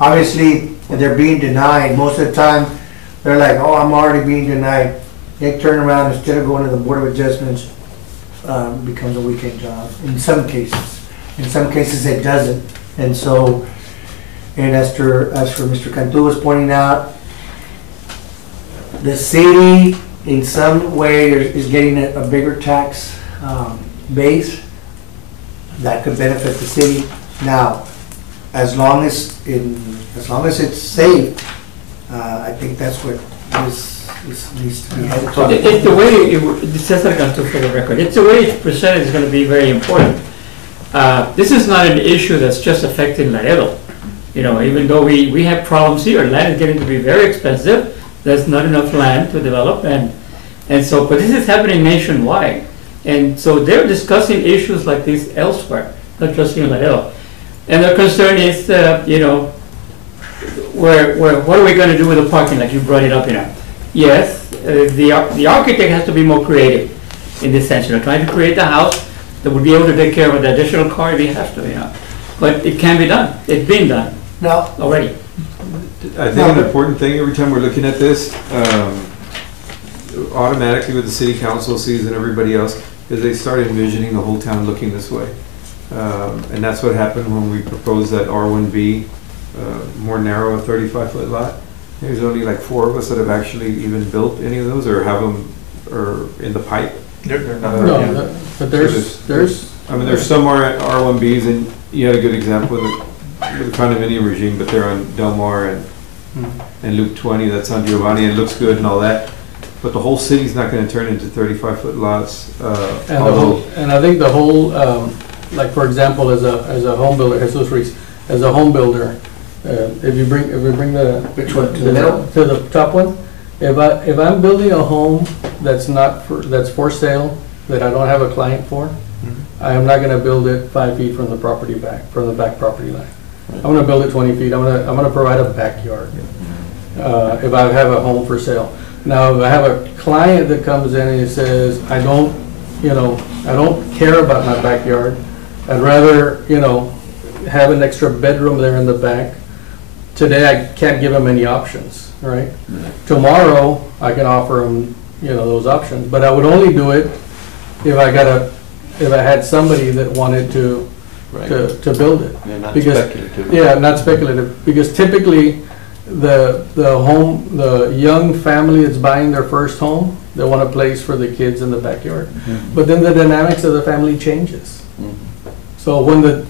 Obviously, if they're being denied, most of the time, they're like, oh, I'm already being denied. They turn around, instead of going to the Board of Adjustments, becomes a weekend job in some cases. In some cases, it doesn't. And so, and as for Mr. Cantu was pointing out, the city in some way is getting a bigger tax base that could benefit the city. Now, as long as it's safe, I think that's what this needs to be headed to. It's the way, Cesar Cantu for the record, it's the way it's presented is going to be very important. This is not an issue that's just affecting Laredo. Even though we have problems here, land is getting to be very expensive. There's not enough land to develop, and so, but this is happening nationwide. And so they're discussing issues like this elsewhere, not just in Laredo. And their concern is, what are we going to do with the parking, like you brought it up, Yes, the architect has to be more creative in this sense, trying to create a house that would be able to take care of the additional car if he has to, But it can be done. It's been done Now, already. I think an important thing every time we're looking at this, automatically with the city council sees and everybody else, is they start envisioning the whole town looking this way. And that's what happened when we proposed that R1B, more narrow, 35-foot lot. There's only like 4 of us that have actually even built any of those or have them or in the pipe. They're not But there's. I mean, there's some R1Bs, and you had a good example with the condominium regime, but they're on Del Mar and Loop 20, that's on Giovanni, and it looks good and all that. But the whole city's not going to turn into 35-foot lots. And I think the whole, like for example, as a home builder, Jesus Ruiz, as a home builder, if we bring the which one, to the middle? To the top one, if I'm building a home that's for sale, that I don't have a client for, I am not gonna build it 5 feet from the back property line. I'm gonna build it 20 feet. I'm gonna provide a backyard. If I have a home for sale. Now, if I have a client that comes in and says, I don't care about my backyard. I'd rather, have an extra bedroom there in the back. today I can't give them any options, right? Tomorrow, I can offer them, those options, but I would only do it if I had somebody that wanted to build it. Yeah, not Because- speculative. Yeah, not speculative, because typically, the young family that's buying their first home, they want a place for the kids in the backyard. But then the dynamics of the family changes. So when the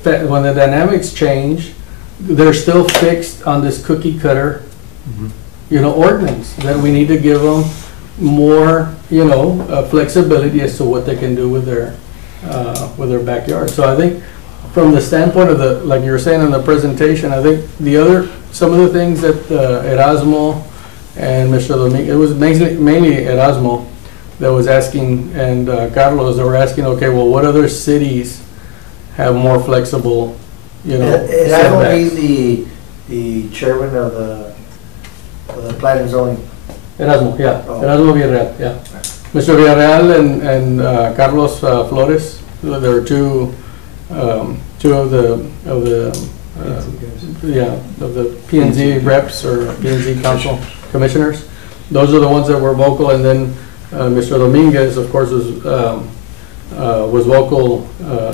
dynamics change, they're still fixed on this cookie cutter, ordinance, that we need to give them more, flexibility as to what they can do with their backyard. So I think from the standpoint of like you were saying in the presentation, I think some of the things that Erasmo and Mr. Dominguez, it was mainly Erasmo that was asking, and Carlos, that were asking, okay, well, what other cities have more flexible, Erasmo setbacks? being the chairman of the planning and zoning. Erasmo, yeah, Oh. Erasmo Villarreal, yeah. Mr. Villarreal and Carlos Flores, there were two of the P&Z reps or P&Z council commissioners. Those are the ones that were vocal, and then Mr. Dominguez, of course, was vocal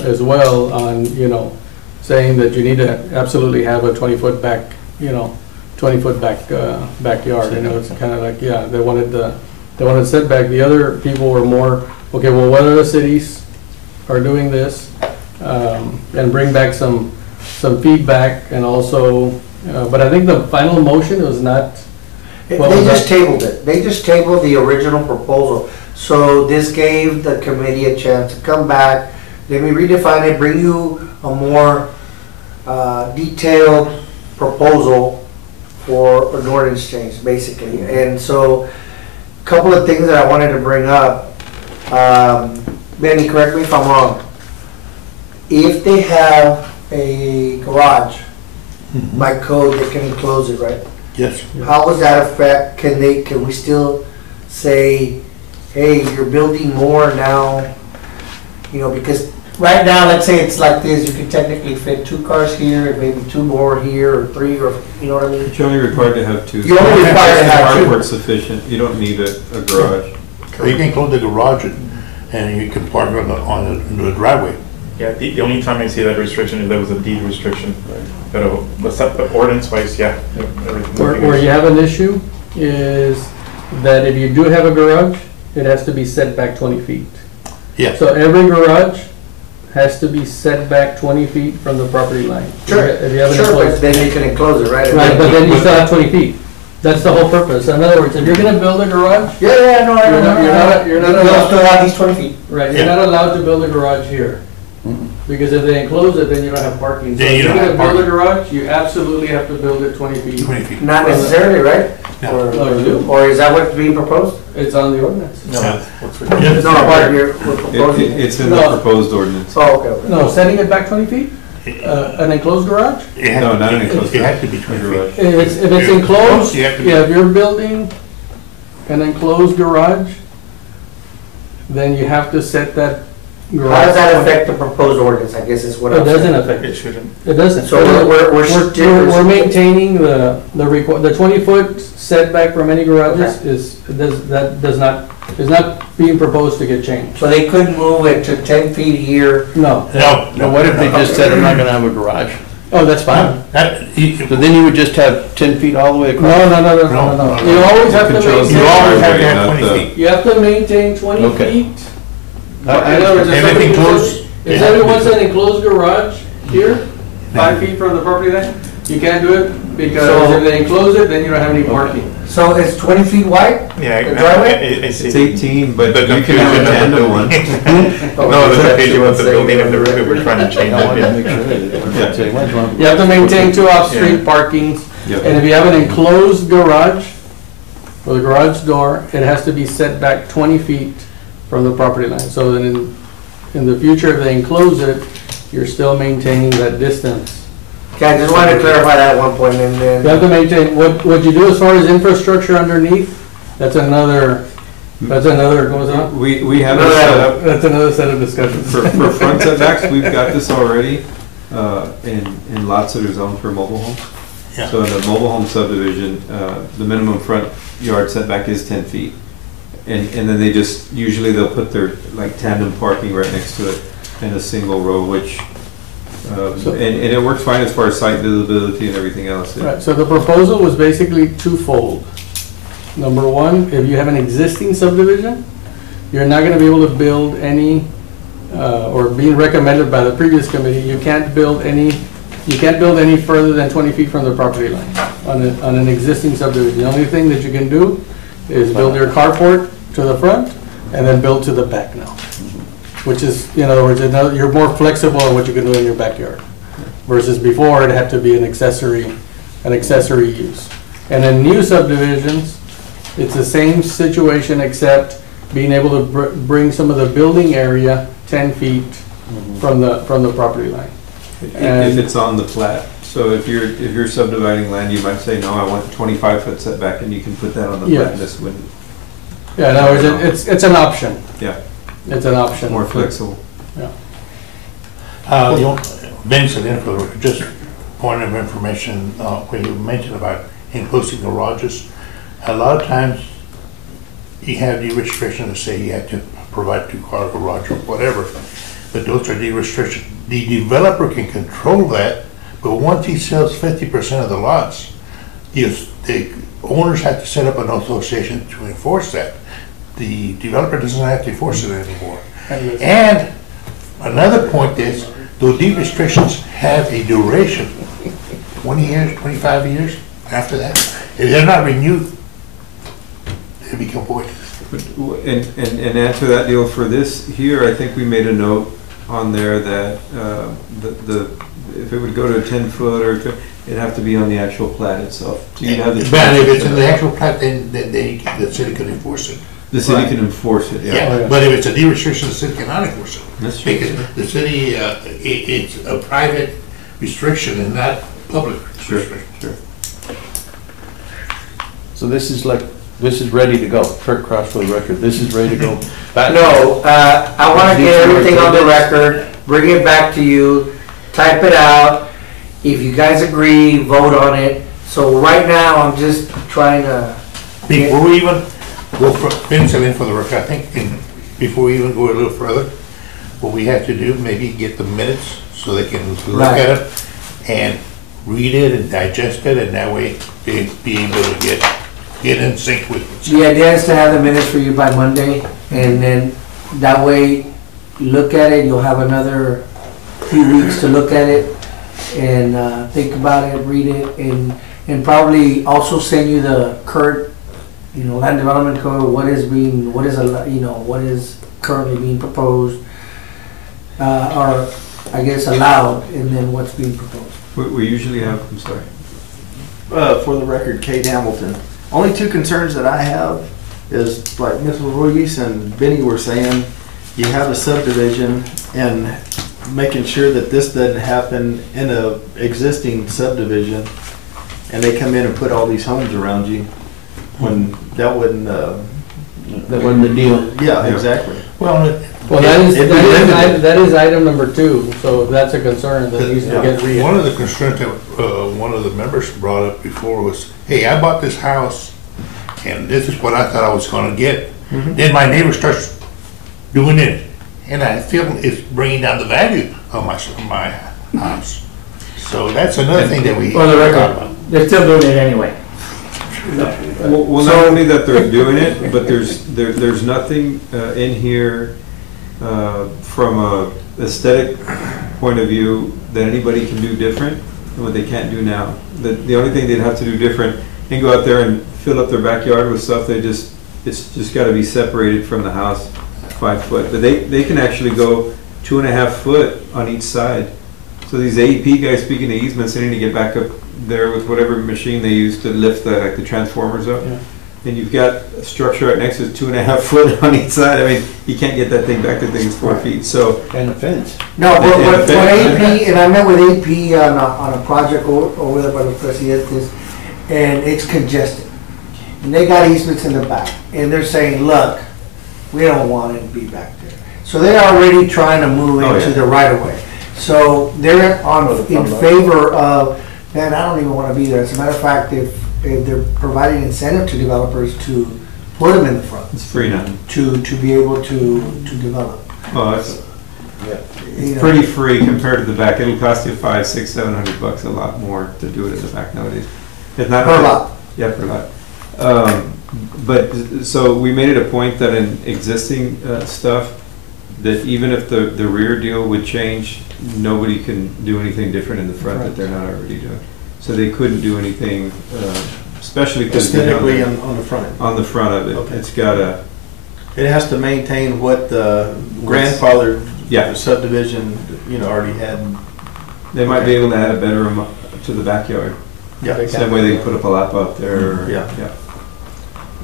as well on, saying that you need to absolutely have a 20-foot back, 20-foot backyard. It's kind of like, they wanted setback. The other people were more, okay, well, what other cities are doing this? And bring back some feedback, and also, but I think the final motion was not. They just tabled it. They just tabled the original proposal. So this gave the committee a chance to come back, let me redefine it, bring you a more detailed proposal for an ordinance change, basically. And so, a couple of things that I wanted to bring up. Benny, correct me if I'm wrong. If they have a garage, by code, they can enclose it, right? Yes. How does that affect, can we still say, hey, you're building more now, because right now, let's say it's like this, you can technically fit 2 cars here, and maybe 2 more here, or 3, or, you know what I mean? But you're only required to have 2. You're only required to have 2. Carport's sufficient, you don't need a garage. You can close the garage and you can park on the driveway. Yeah, the only time I see that restriction is there was a deed restriction. But ordinance-wise, yeah. Where you have an issue is that if you do have a garage, it has to be set back 20 feet. Yeah. So every garage has to be set back 20 feet from the property line. Sure, If you have an sure, but enclosed- then you can enclose it, right? Right, but then you still have 20 feet. That's the whole purpose. In other words, if you're gonna build a garage, Yeah, no, I You're not- know. you're not- you're not You'll allowed- still have these 20 feet. right, you're Yeah. not allowed to build a garage here. Because if they enclose it, then you don't have parking. So Then you if you're don't gonna have build a garage, you absolutely have to build it 20 feet. 20 feet. Not necessarily, right? No. Or is that what's being proposed? It's on the ordinance. Yeah. No, but we're proposing. It's in the No. proposed ordinance. Oh, okay. No, setting it back 20 feet? An enclosed garage? No, not an enclosed It has to be 20 garage. feet. If it's enclosed, You have to be- yeah, if you're building an enclosed garage, then you have to set that garage. How does that affect the proposed ordinance, I guess is what I'm It saying. doesn't affect It it. shouldn't. It doesn't. So we're maintaining the 20-foot setback from any garages is not being proposed to get changed. So they couldn't move it to 10 feet here. No. No. Now, what if they just said, I'm not gonna have a garage? Oh, that's fine. So then you would just have 10 feet all the way across? No. You always have to Controls You the maintain, always have to driveway, have not 20 the- feet. you have to maintain 20 Okay. feet. I- I- In other words, if Everything somebody closed. wants- If somebody wants an enclosed garage here, 5 feet from the property line, you can't do it because So- if they enclose it, then you don't have any parking. So it's 20 feet wide? Yeah. The driveway? It's It's 18, but The you can have a confusion of the tandem one. No, the confusion with the building of the, we're trying to change I wanted to make it. sure that it was. You have to maintain 2 off-street parkings, and Yep. if you have an enclosed garage, with a garage door, it has to be set back 20 feet from the property line. So then in the future, if they enclose it, you're still maintaining that distance. Okay, I just wanted to clarify that at one point, and You have then, to maintain, what you do as far as infrastructure underneath, that's another, what was that? We have it set up That's another set of discussions. for front setbacks, we've got this already, in lots that are zoned for mobile homes. Yeah. So in a mobile home subdivision, the minimum front yard setback is 10 feet. And then they just, usually they'll put their like tandem parking right next to it in a single row, which, and it works fine as far as site visibility and everything else. Right, so the proposal was basically twofold. Number one, if you have an existing subdivision, you're not gonna be able to build any, or being recommended by the previous committee, you can't build any further than 20 feet from the property line on an existing subdivision. The only thing that you can do is build your carport to the front and then build to the back now. Which is, in other words, you're more flexible on what you can do in your backyard. Versus before, it had to be an accessory use. And in new subdivisions, it's the same situation except being able to bring some of the building area 10 feet from the property line. If it's on the plat. So if you're subdividing land, you might say, no, I want 25-foot setback, and you can put that on the plat. Yes. This wouldn't. Yeah, no, it's an option. Yeah. It's an option. More flexible. Yeah. Vincent, just point of information, when you mentioned about enclosing garages, a lot of times you have the restriction to say you have to provide 2-car garage or whatever, but those are the restrictions. The developer can control that, but once he sells 50% of the lots, the owners have to set up an association to enforce that. The developer doesn't have to enforce it anymore. And another point is, those deed restrictions have a duration, 20 years, 25 years after that. If they're not renewed, they become void. And add to that deal for this here, I think we made a note on there that if it would go to a 10-foot or it'd have to be on the actual plat itself. So you'd have the But if it's in the actual plat, then the city could enforce it. The city can enforce it, yeah. Yeah, but if it's a deed restriction, the city cannot enforce it. That's true. Because the city, it's a private restriction and not public restriction. Sure. So this is ready to go. Kirk Cross for the record, this is ready to go back. No, I want to get everything on the record, bring it back to you, type it out. If you guys agree, vote on it. So right now, I'm just trying to. Before we even go for, pencil in for the record, I think, before we even go a little further, what we have to do, maybe get the minutes so they can look at it and read it and digest it, and that way be able to get in sync with it. The idea is to have the minutes for you by Monday, and then that way, look at it, you'll have another few weeks to look at it and think about it, read it, and probably also send you the current, land development code, what is currently being proposed, or I guess allowed, and then what's being proposed. We usually have, I'm sorry. For the record, Kate Hamilton. Only two concerns that I have is, like Mrs. Ruiz and Benny were saying, you have a subdivision and making sure that this doesn't happen in a existing subdivision and they come in and put all these homes around you when that wouldn't. That wasn't the deal. Yeah, exactly. Well, that is item number 2, so if that's a concern that needs to get read. one of the concerns that one of the members brought up before was, hey, I bought this house and this is what I thought I was gonna get. Then my neighbor starts doing it, and I feel it's bringing down the value of my house. So that's another thing that we For the talk record, about. they're still doing it anyway. Well, not only that they're doing it, but there's nothing in here from a aesthetic point of view that anybody can do different than what they can't do now. The only thing they'd have to do different and go out there and fill up their backyard with stuff, it's just got to be separated from the house 5 foot. But they can actually go 2.5 foot on each side. So these AEP guys, speaking of easements, they need to get back up there with whatever machine they use to lift the transformers up. Yeah. And you've got a structure right next to it, 2.5 foot on each side. I mean, you can't get that thing back. The thing's 4 feet. So And a fence. No, but what AP, and I met with AP on a project over there by the Presidentes, and it's congested. And they got easements in the back, and they're saying, look, we don't want it to be back there. So they're already trying to move into the right of way. So they're in favor of then I don't even want to be there. As a matter of fact, if they're providing incentive to developers to put them in the front, It's free now. to be able to develop. Oh, it's You know. pretty free compared to the back. It'll cost you $500, $600, $700 a lot more to do it in the back nowadays. It's not Per lot. Yeah, per lot. But, so we made it a point that in existing stuff, that even if the rear deal would change, nobody can do anything different in the front that they're not already doing. So they couldn't do anything, especially because Aesthetically on the front end. on the front of it. Okay. It's got a, It has to maintain what the grandfather Yeah. subdivision, already had. they might be able to add a bedroom to the backyard. Yeah. Same way they put up a lap out there. Yeah.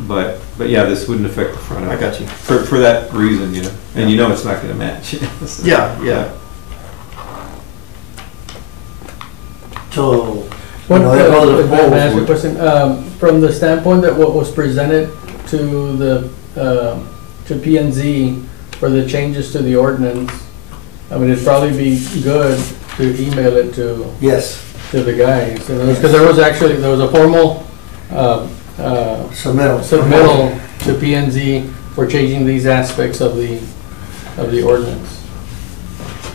But yeah, this wouldn't affect the front of I it. got you. For that reason, and it's not gonna match. So, Yeah. So, One, No, that goes with may I ask both. a question? From the standpoint that what was presented to to P and Z for the changes to the ordinance, I mean, it'd probably be good to email it to yes, the guys, because there was a formal submittal to P and Z for changing these aspects of the ordinance.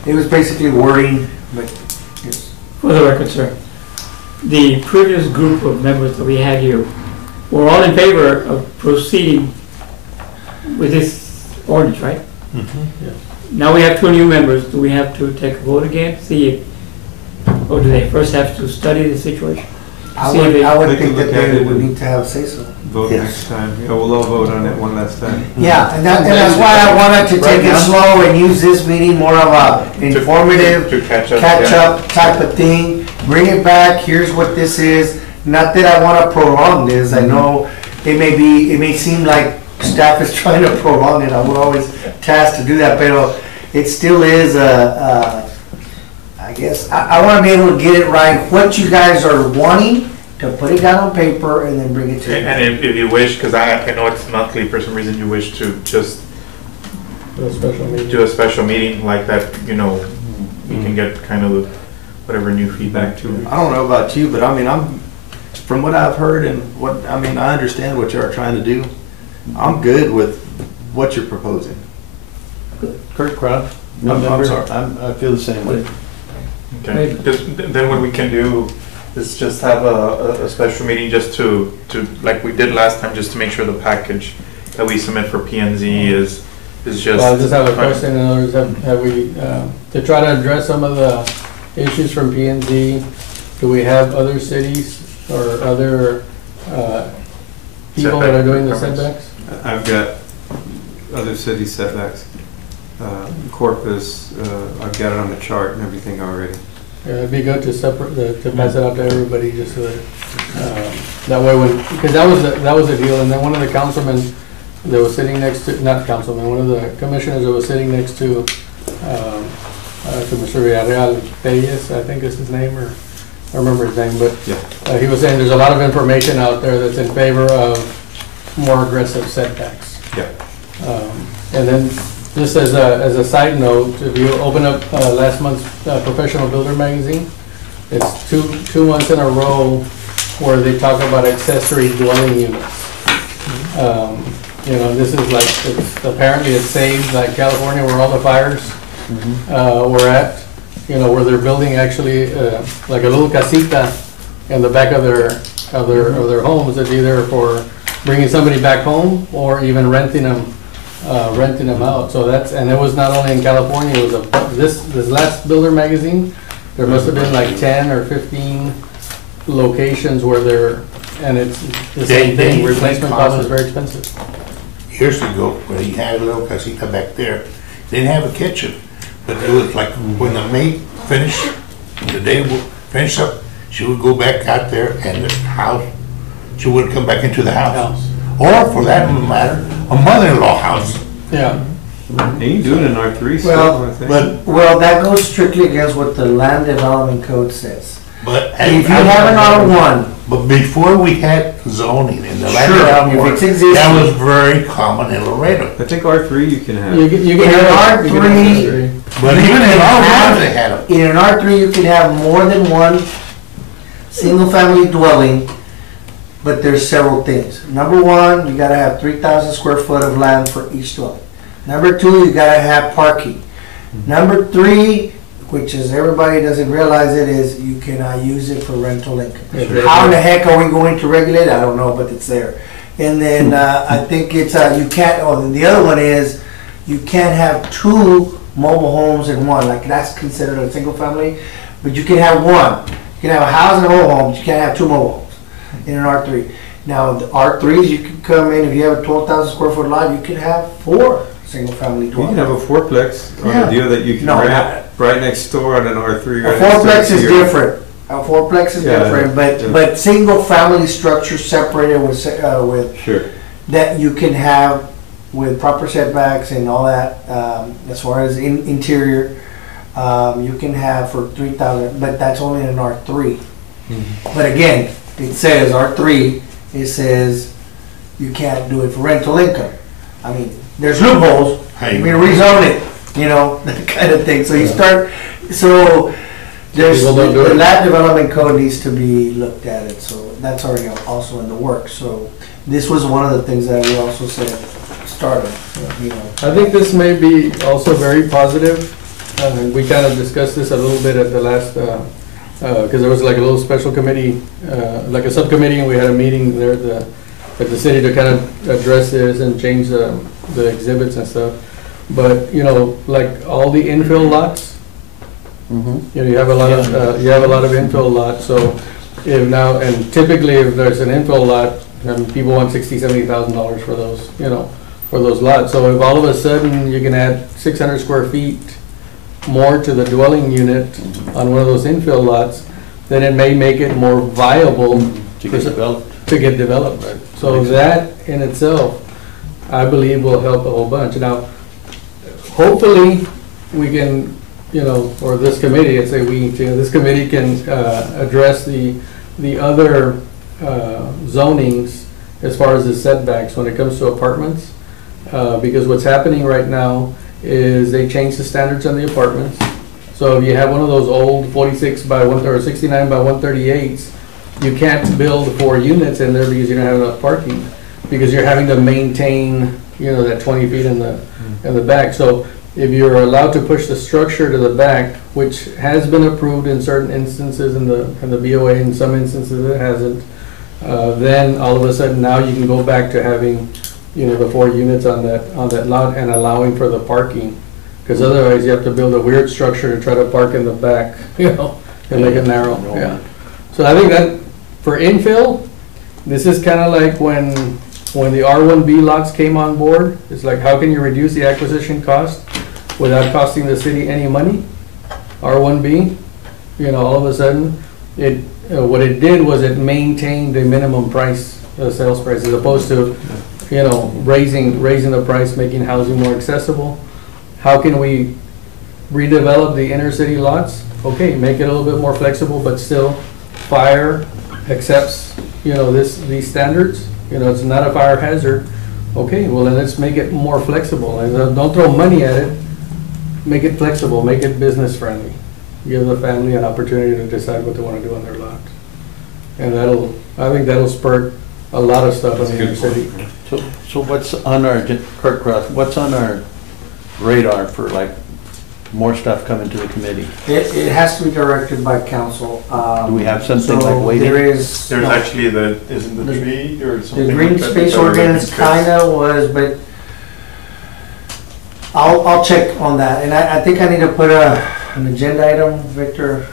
It was basically wording, but yes. For the record, sir, the previous group of members that we had here were all in favor of proceeding with this ordinance, right? Now we have 2 new members. Do we have to take a vote again, see if, or do they first have to study the situation? I See if would, they- I would Take a think that look at they it would and- need to have say-so. Vote Yes. next time. We'll all vote on it one last time. Yeah, and that's why I wanted to take it slow and use this meeting more of a informative, To catch up. catch yeah. up type of thing. Bring it back, here's what this is. Not that I want to prolong this, I know it may seem like staff is trying to prolong it. I would always task to do that, but it still is I guess, I want to be able to get it right, what you guys are wanting, to put it down on paper and then bring it to you. And if you wish, because I know it's monthly, for some reason you wish to just For a special meeting. do a special meeting like that, we can get kind of whatever new feedback to it. I don't know about you, but I mean, from what I've heard and I understand what you're trying to do. I'm good with what you're proposing. Kurt Croft? I'm sorry. I feel the same way. Okay, then what we can do is just have a special meeting just to, like we did last time, just to make sure the package that we submit for P and Z is just. Well, I just have a question, in other words, have we, to try to address some of the issues from P and Z, do we have other cities or other people that are doing the setbacks? I've got other city setbacks. Corpus, I've got it on the chart and everything already. Yeah, it'd be good to to pass it out to everybody, just so that, that way because that was the deal, and then one of the councilmen that was sitting next to, not councilman, one of the commissioners that was sitting next to Mr. Villarreal Reyes, I think is his name, or I remember his name, but Yeah. he was saying there's a lot of information out there that's in favor of more aggressive setbacks. Yeah. And then, just as a side note, if you open up last month's Professional Builder magazine, it's two months in a row where they talk about accessory dwelling units. This is like, apparently it saves like California where all the fires were at, where they're building actually like a little casita in the back of their homes. It's either for bringing somebody back home or even renting them out. So and it was not only in California, it was this last Builder magazine, there must have been like 10 or 15 locations where and it's the same thing, replacement cost is very expensive. Years ago, when he had a little casita back there, they didn't have a kitchen, but it was like when the maid finished, the day would finish up, she would go back out there and the house, she would come back into the house. Or for that matter, a mother-in-law house. Yeah. And you can do it in R3 still, Well, I think. Well, that goes strictly against what the Land Development Code says. But If you have an R1, But before we had zoning in the land Sure, development, if it's existing. that was very common in Laredo. I think R3 you can have. You can In have an you can have R3 accessory. But even in our ones, they had them. in an R3, you can have more than one. single-family dwelling, but there's several things. Number one, you gotta have 3,000 square foot of land for each dwelling. Number two, you gotta have parking. Number three, which is everybody doesn't realize it, is you cannot use it for rental income. How in the heck are we going to regulate? I don't know, but it's there. And then I think it's, you can't, oh, and the other one is, you can't have two mobile homes in one, like that's considered a single family, but you can have one. You can have a house and a mobile home, but you can't have two mobile homes in an R3. Now, the R3s, you can come in, if you have a 12,000 square foot lot, you can have 4 single family You dwellings. can have a fourplex on Yeah. a deal that you can No, rent right next door on an R3. A right next door fourplex to is your- different. A fourplex is Yeah, different, yeah. but single family structures separated with Sure. that you can have with proper setbacks and all that, as far as interior, you can have for 3,000, but that's only in an R3. But again, it says R3, it says you can't do it for rental income. I mean, there's loopholes, Hey. we rezone it, you know, that kind of thing. So you start, so there's, People don't do the it. land development code needs to be looked at it, so that's already also in the works. So this was one of the things that we also said, started, you know. I think this may be also very positive. We kind of discussed this a little bit at the last, because there was like a little special committee, like a subcommittee, and we had a meeting there at the city to kind of address this and change the exhibits and stuff. But, you know, like all the infill lots, you know, you have a lot of infill lots, so if now, and typically if there's an infill lot, people want $60,000-$70,000 for those, you know, for those lots. So if all of a sudden you can add 600 square feet more to the dwelling unit on one of those infill lots, then it may make it more viable To get developed. to get development. So that in itself, I believe will help a whole bunch. Now, hopefully, we can, you know, or this committee, I'd say this committee can address the other zonings as far as the setbacks when it comes to apartments. Because what's happening right now is they change the standards on the apartments. So if you have one of those old 46 by 1 or 69 by 138s, you can't build 4 units in there because you don't have enough parking, because you're having to maintain, you know, that 20 feet in the back. So if you're allowed to push the structure to the back, which has been approved in certain instances in the BOA, in some instances it hasn't, then all of a sudden now you can go back to having, you know, the 4 units on that lot and allowing for the parking. Because otherwise you have to build a weird structure to try to park in the back, you know, and make it narrow. Yeah. So I think that for infill, this is kind of like when the R1B lots came on board. It's like, how can you reduce the acquisition cost without costing the city any money? R1B, you know, all of a sudden, what it did was it maintained the minimum price, sales price, as opposed to, you know, raising the price, making housing more accessible. How can we redevelop the inner city lots? Okay, make it a little bit more flexible, but still fire accepts, you know, these standards. You know, it's not a fire hazard. Okay, well then let's make it more flexible. And don't throw money at it. Make it flexible, make it business friendly. Give the family an opportunity to decide what they want to do on their lot. And I think that'll spur a lot of stuff in the inner city. So what's on our, Kurt Cross, what's on our radar for like more stuff coming to the committee? It has to be directed by council. Do we have something So like waiting? There's actually isn't the tree or something? The green like that? space The green ordinance space. kinda was, but I'll check on that. And I think I need to put an agenda item, Victor,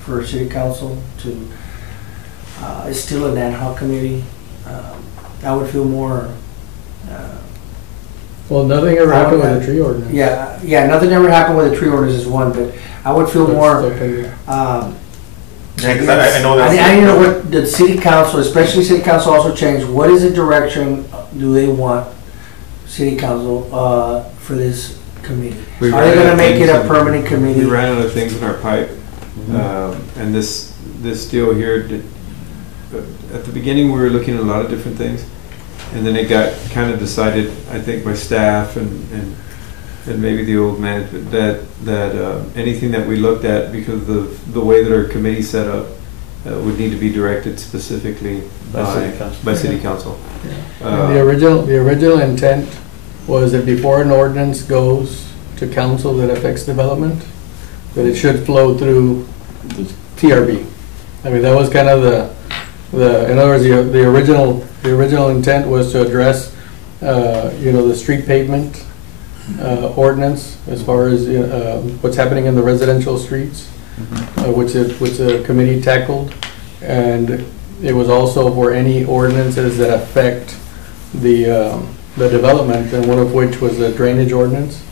for city council to, it's still an ad hoc committee. I would feel more, Well, nothing ever happened with the tree ordinance. yeah, nothing ever happened with the tree ordinance is one, but I would feel more, Yeah, 'cause I know I that. need to know what the city council, especially city council also changed, what is the direction do they want city council, for this committee? We Are they ran out gonna of make it things a in- permanent committee? We ran out of things in our pipe, and this deal here, at the beginning, we were looking at a lot of different things, and then it got kind of decided, I think, by staff and maybe the old management, that anything that we looked at, because of the way that our committee's set up, would need to be directed specifically by city council. And the original intent was that before an ordinance goes to council that affects development, that it should flow through TRB. I mean, that was kind of in other words, the original intent was to address, the street pavement ordinance as far as what's happening in the residential streets, which the committee tackled, and it was also for any ordinances that affect the development, and one of which was the drainage ordinance.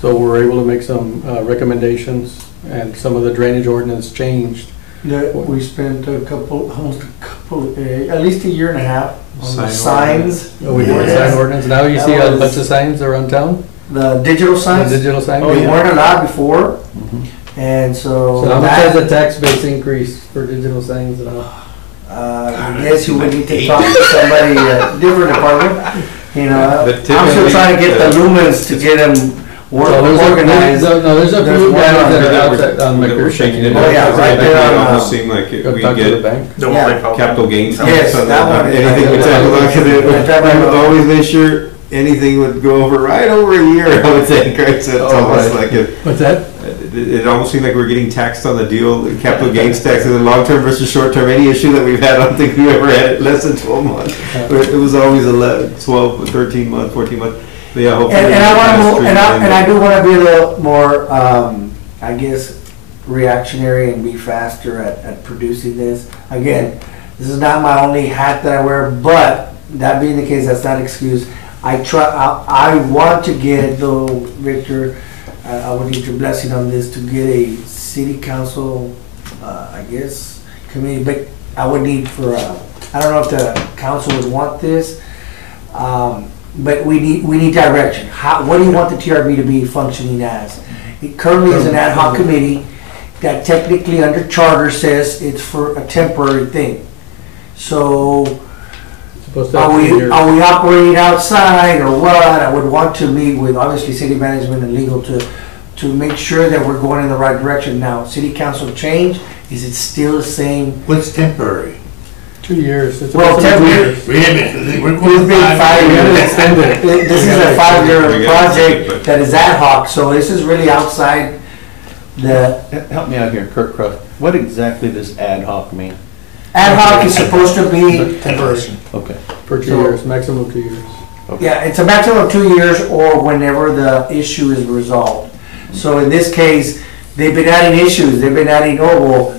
So we were able to make some recommendations, and some of the drainage ordinance changed. Yeah, we spent at least a year and a half on the signs. Oh, we did the sign ordinance. Now you see a bunch of signs around town. The digital signs. The digital signs. They weren't allowed before, and so. So how much has the tax base increased for digital signs now? I guess you would need to talk to somebody, different department. I'm still trying to get the lumens to get them organized. There's a few guys that are outside on McPherson. Oh, yeah, right there. It almost on, seemed like we talk to the get bank. capital gains. Yes, that one. Anything would tackle, always made sure anything would go over right over a year, I would think, right? So it's almost like what's that? It almost seemed like we're getting taxed on the deal, capital gains tax, and the long-term versus short-term. Any issue that we've had, I don't think we ever had it less than 12 months. It was always 11, 12, 13 months, 14 months. But yeah, hopefully. And I do want to be a little more, I guess, reactionary and be faster at producing this. Again, this is not my only hat that I wear, but that being the case, that's not an excuse. I want to get, though, Victor, I would need your blessing on this, to get a city council, I guess, committee, but I would need for, I don't know if the council would want this, but we need direction. What do you want the TRB to be functioning as? It currently is an ad hoc committee that technically under charter says it's for a temporary thing. So are we operating outside or what? I would want to meet with obviously city management and legal to make sure that we're going in the right direction. Now, city council change, is it still the same? What's temporary? 2 years. Well, 10 years. We're going 5 years. This is a 5-year project that is ad hoc, so this is really outside the. Help me out here, Kirk Croft. What exactly does ad hoc mean? Ad hoc is supposed to be. temporary. Okay. For 2 years, maximum 2 years. Okay. Yeah, it's a maximum of 2 years or whenever the issue is resolved. So in this case, they've been adding issues. They've been adding,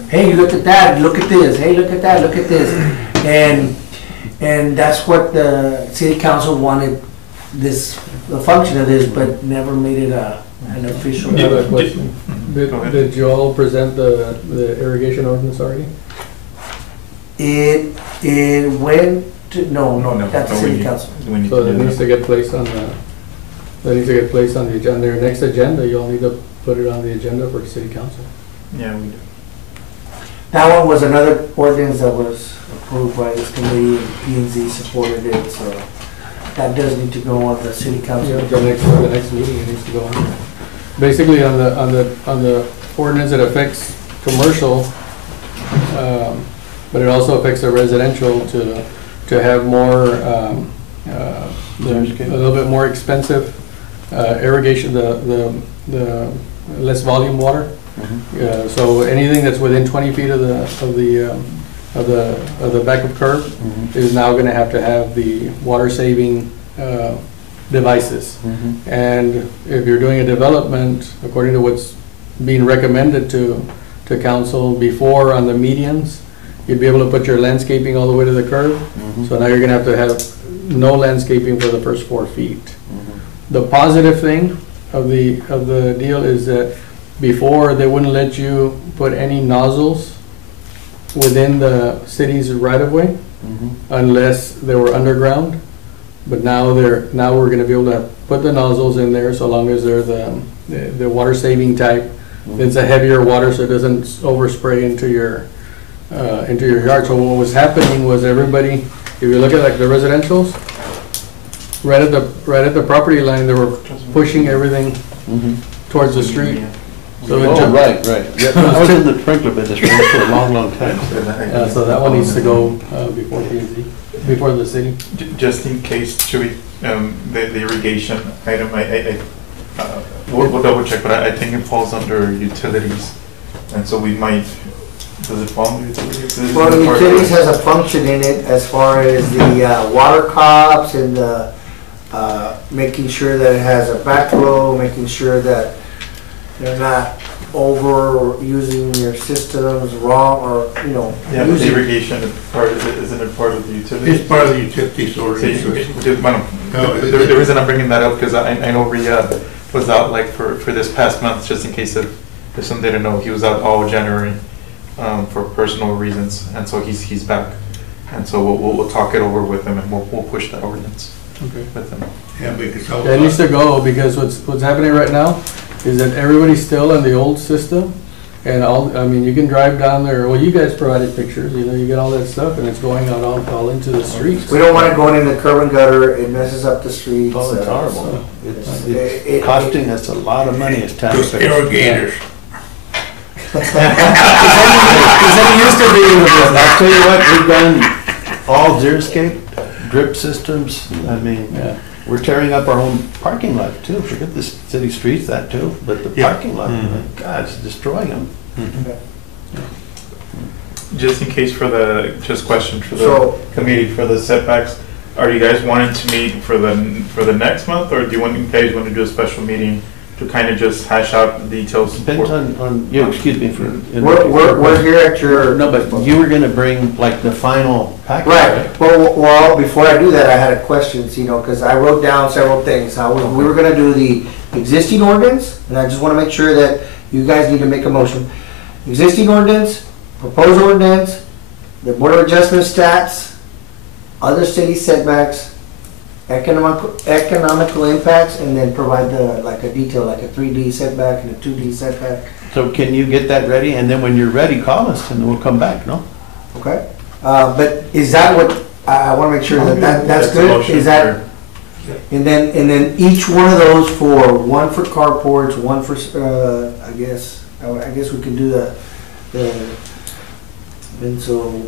hey, look at that, look at this. Hey, look at that, look at this. And that's what the city council wanted the function of this, but never made it an official. I have a question. Did you all present the irrigation ordinance already? It went to, no, that's the city council. So it needs to get placed on the agenda. Your next agenda, you'll need to put it on the agenda for the city council. Yeah, we do. That one was another ordinance that was approved by this committee, and P&Z supported it, so that does need to go on the city council. Yeah, the next meeting, it needs to go on. Basically, on the ordinance, it affects commercial, but it also affects the residential to have more, a little bit more expensive irrigation, the less volume water. So anything that's within 20 feet of the back of curb is now going to have the water saving devices. And if you're doing a development, according to what's being recommended to council before on the medians, you'd be able to put your landscaping all the way to the curb. So now you're going to have no landscaping for the first 4 feet. The positive thing of the deal is that before they wouldn't let you put any nozzles within the city's right-of-way unless they were underground. But now we're going to be able to put the nozzles in there so long as they're the water saving type. It's a heavier water so it doesn't overspray into your yard. So what was happening was everybody, if you look at like the residentials, right at the property line, they were pushing everything towards the street. So it Oh, ju- right. Yeah, I was in the sprinkler business for a long time. So that one needs to go before P&Z, before the city. Just in case, should we, the irrigation item, we'll double check, but I think it falls under utilities. And so we might, does it fall under utilities? Well, the utilities has a function in it as far as the water cops and the, making sure that it has a backflow, making sure that they're not overusing their systems wrong or, Yeah, but the using. irrigation is part, isn't it part of the utilities? It's part of the utility source. The reason I'm bringing that up, because I know Riyadh was out like for this past month, just in case if some didn't know, he was out all January for personal reasons, and so he's back. And so we'll talk it over with him, and we'll push that ordinance Okay. with him. Yeah, because. Yeah, it needs to go, because what's happening right now is that everybody's still in the old system. And you can drive down there, well, you guys provided pictures, you get all that stuff, and it's going out all into the streets. We don't want it going in the curb and gutter, it messes up the streets. Oh, it's horrible. It's costing us a lot of money as Those taxpayers. irrigators. I'll tell you what, we've done all xeriscape, drip systems. I mean, Yeah. we're tearing up our own parking lot too. Forget the city streets, that too, but the Yeah. parking lot, God, it's destroying them. Just in case for the, just question for the So- committee, for the setbacks, are you guys wanting to meet for the next month, or do you guys want to do a special meeting to kind of just hash out the details? Depends on you, excuse me for. We're here at your. No, but you were gonna bring like the final package, Right, right? well, before I do that, I had a question, because I wrote down several things. We were gonna do the existing ordinance, and I just wanna make sure that you guys need to make a motion. Existing ordinance, proposed ordinance, the Board of Adjustment stats, other city setbacks, economical impacts, and then provide like a detail, like a 3D setback and a 2D setback, So can you get that ready? And then when you're ready, call us and we'll come back, no? okay? But is that what, I wanna make sure that's a good, motion is that? for- And then each one of those one for carports, one for, I guess we can do and so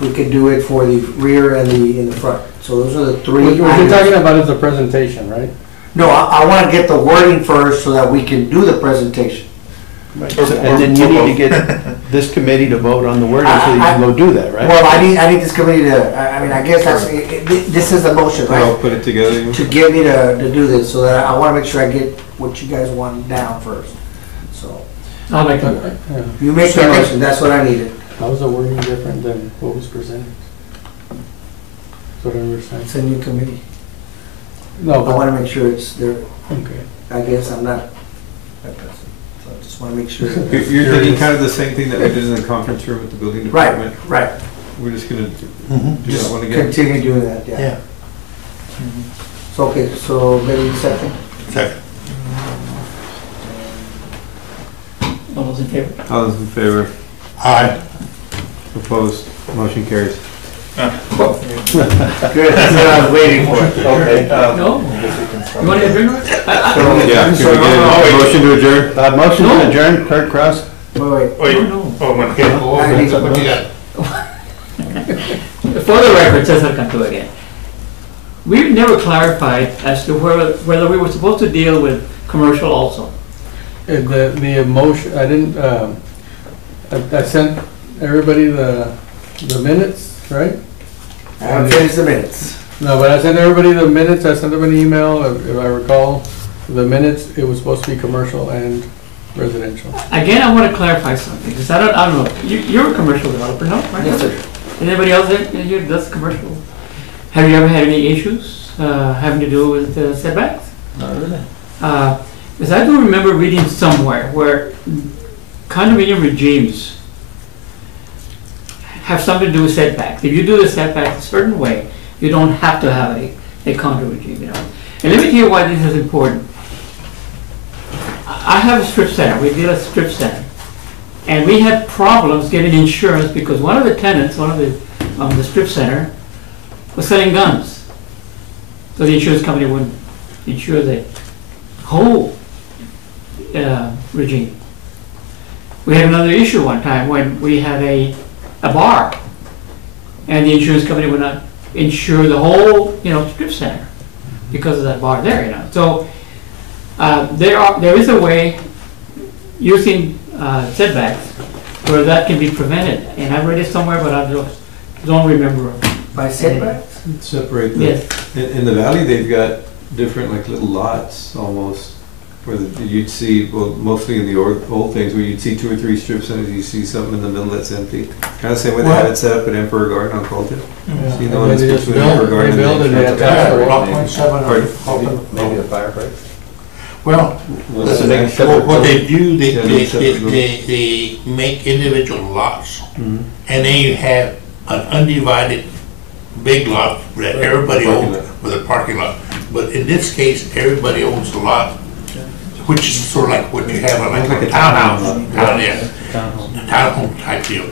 we could do it for the rear and in the front. So those are the three. What you're items. talking about is the presentation, right? No, I wanna get the wording first so that we can do the presentation. And then you need to get this committee to vote on the wording so you can go do that, right? Well, I need this committee to, I guess that's, this is the motion, I'll right? put it together. To get me to do this, so that I wanna make sure I get what you guys want down first, so. I'll make it. Yeah. You make the motion, that's what I needed. How's the wording different than what was presented? That's what I understand. It's a new committee. No, I but, wanna make sure it's there, okay. I guess I'm not that person, so I just wanna make sure. You're thinking kind of the same thing that we did in the conference room with the building Right, department? right, We're just gonna Mhm. do just that one again? continue doing that, yeah. Yeah. So, okay, so maybe second? Second. All those in favor? All those in favor? Aye. Opposed? Motion carries. Good, that's what I was waiting for. Okay. No? You want to adjourn? Yeah, can we get a motion to adjourn? Motion No. to adjourn, Clerk Cross? Wait, Wait, No. oh, man. Okay, go I over. need to- What you got? For the record, Cesar Cantu again. We've never clarified as to whether we were supposed to deal with commercial also. The motion, I didn't, I sent everybody the minutes, right? I haven't finished the minutes. No, but I sent everybody the minutes, I sent them an email, if I recall, the minutes, it was supposed to be commercial and residential. Again, I want to clarify something, because I don't know, you're a commercial developer, no? Right? Yes, sir. Anybody else that here does commercial? Have you ever had any issues having to do with setbacks? Not really. Because I do remember reading somewhere where condominium regimes have something to do with setbacks. If you do the setback a certain way, you don't have to have a condo regime, you know. And let me tell you why this is important. I have a strip center, we did a strip center. And we had problems getting insurance because one of the tenants, one of the strip center, was selling guns. So the insurance company wouldn't insure the whole regime. We had another issue one time when we had a bar, and the insurance company would not insure the whole, strip center because of that bar there, So there is a way using setbacks where that can be prevented, and I read it somewhere, but I don't remember. By setbacks? Separate Yes. in the valley, they've got different like little lots almost, where you'd see, well, mostly in the old things, where you'd see 2 or 3 strip centers, you see something in the middle that's empty. Kind of same way they had it set up at Emperor Garden on Colton. Yeah. So you know, it's between Emperor Garden and Rebuild and they the attach the wall. 1.7. Maybe a fireplace? Well, Just to make it separate. what they do, Yeah, make separate they make individual lots, Mhm. and then you have an undivided big lot that everybody Parking owns lot. with a parking lot. But in this case, everybody owns the lot, which is sort of like what you have on like a townhouse, a townhome type deal.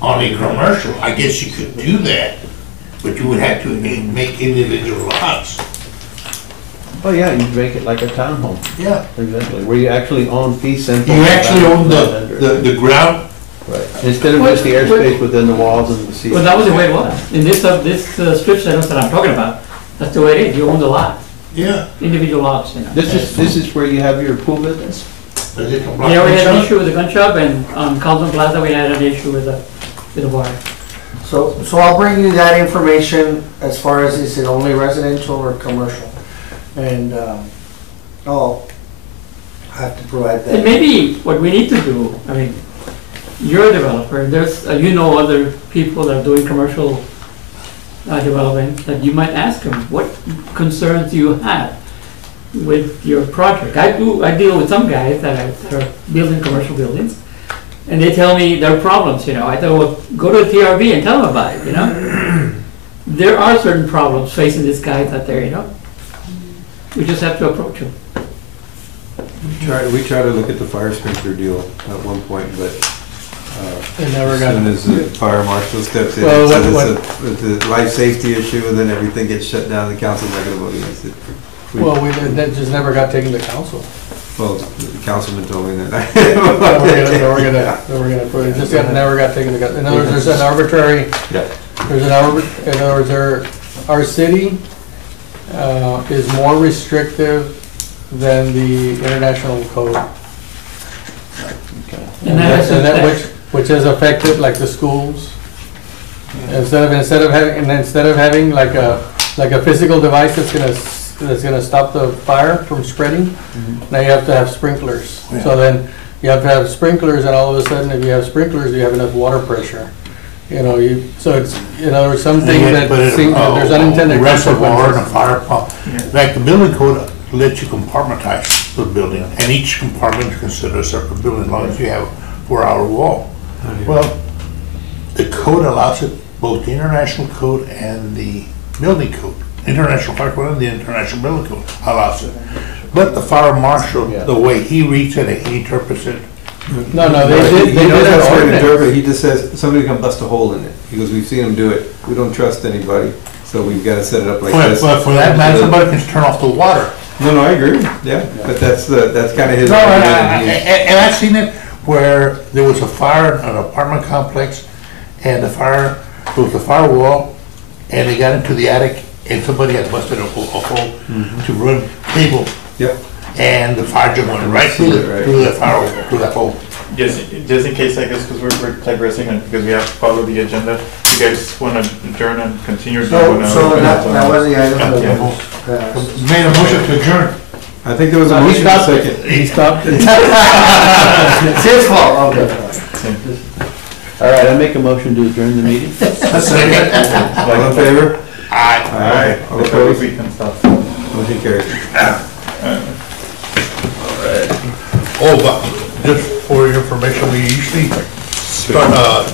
On a commercial, I guess you could do that, but you would have to make individual lots. Oh, yeah, you make it like a townhome, Yeah. exactly, where you actually own fee simple. You actually own the ground. Right, instead of just the airspace within the walls and the seats. Well, that was the way it was. In this strip centers that I'm talking about, that's the way it is. You own the lot, Yeah. individual lots, This is where you have your pool business? Does it come Yeah, we had an block issue with the gun shop, and on Carlton Plaza, we had an issue with the bar. So I'll bring you that information as far as is it only residential or commercial? And, I'll have to provide And that. maybe what we need to do, I mean, you're a developer, there's, other people that are doing commercial development, that you might ask them, what concerns do you have with your project? I deal with some guys that are building commercial buildings, and they tell me their problems, I tell them, well, go to the TRB and tell them about it, There are certain problems facing these guys out there, We just have to approach them. We tried to look at the fire sprinkler deal at one point, but They never as got. soon as the fire marshal steps in, Well, and what- says it's a life safety issue, and then everything gets shut down, the council's not gonna vote against it. Well, that just never got taken to council. Well, the councilman told me that. They were gonna put it, just never got taken to council. In other words, there's an arbitrary, Yeah. in other words, our city is more restrictive than the international code. And that Which has affected like the schools. Instead of having like a physical device that's gonna stop the fire from spreading, now you have to have sprinklers. So then you have to have sprinklers, and all of a sudden, if you have sprinklers, you have enough water pressure. So it's, there's something that there's unintended reservoir and a consequences. fire pump. Like the building code lets you compartmentalize the building, and each compartment is considered a separate building as long as you have a 4-hour wall. Well, the code allows it, both the international code and the building code. International fire code and the international building code allows it. But the fire marshal, the way he reads it and he interprets it, No, they He did knows an that's where to ordinance. interpret. He just says, somebody can bust a hole in it. He goes, we've seen him do it. We don't trust anybody, so we've got to set it up like this. but for that matter, somebody can turn off the water. No, I agree, yeah, but that's kind of his. No, idea, and he- and I've seen it where there was a fire in an apartment complex, and there was a firewall, and they got into the attic, and somebody had busted a hole to run cable, Yeah, and the fire just went right through the firewall, through that hole. Just in case, I guess, because we're digressing and because we have to follow the agenda, you guys want to adjourn and continue? So that was the item. Yeah. Made a motion to adjourn. I think there was a He motion stopped second. it. He stopped it. It's his fault, okay. All right, I make a motion to adjourn the meeting. All in favor? Aye. Aye. All I think opposed? we can stop. Motion carries. Oh, but just for your information, we usually start,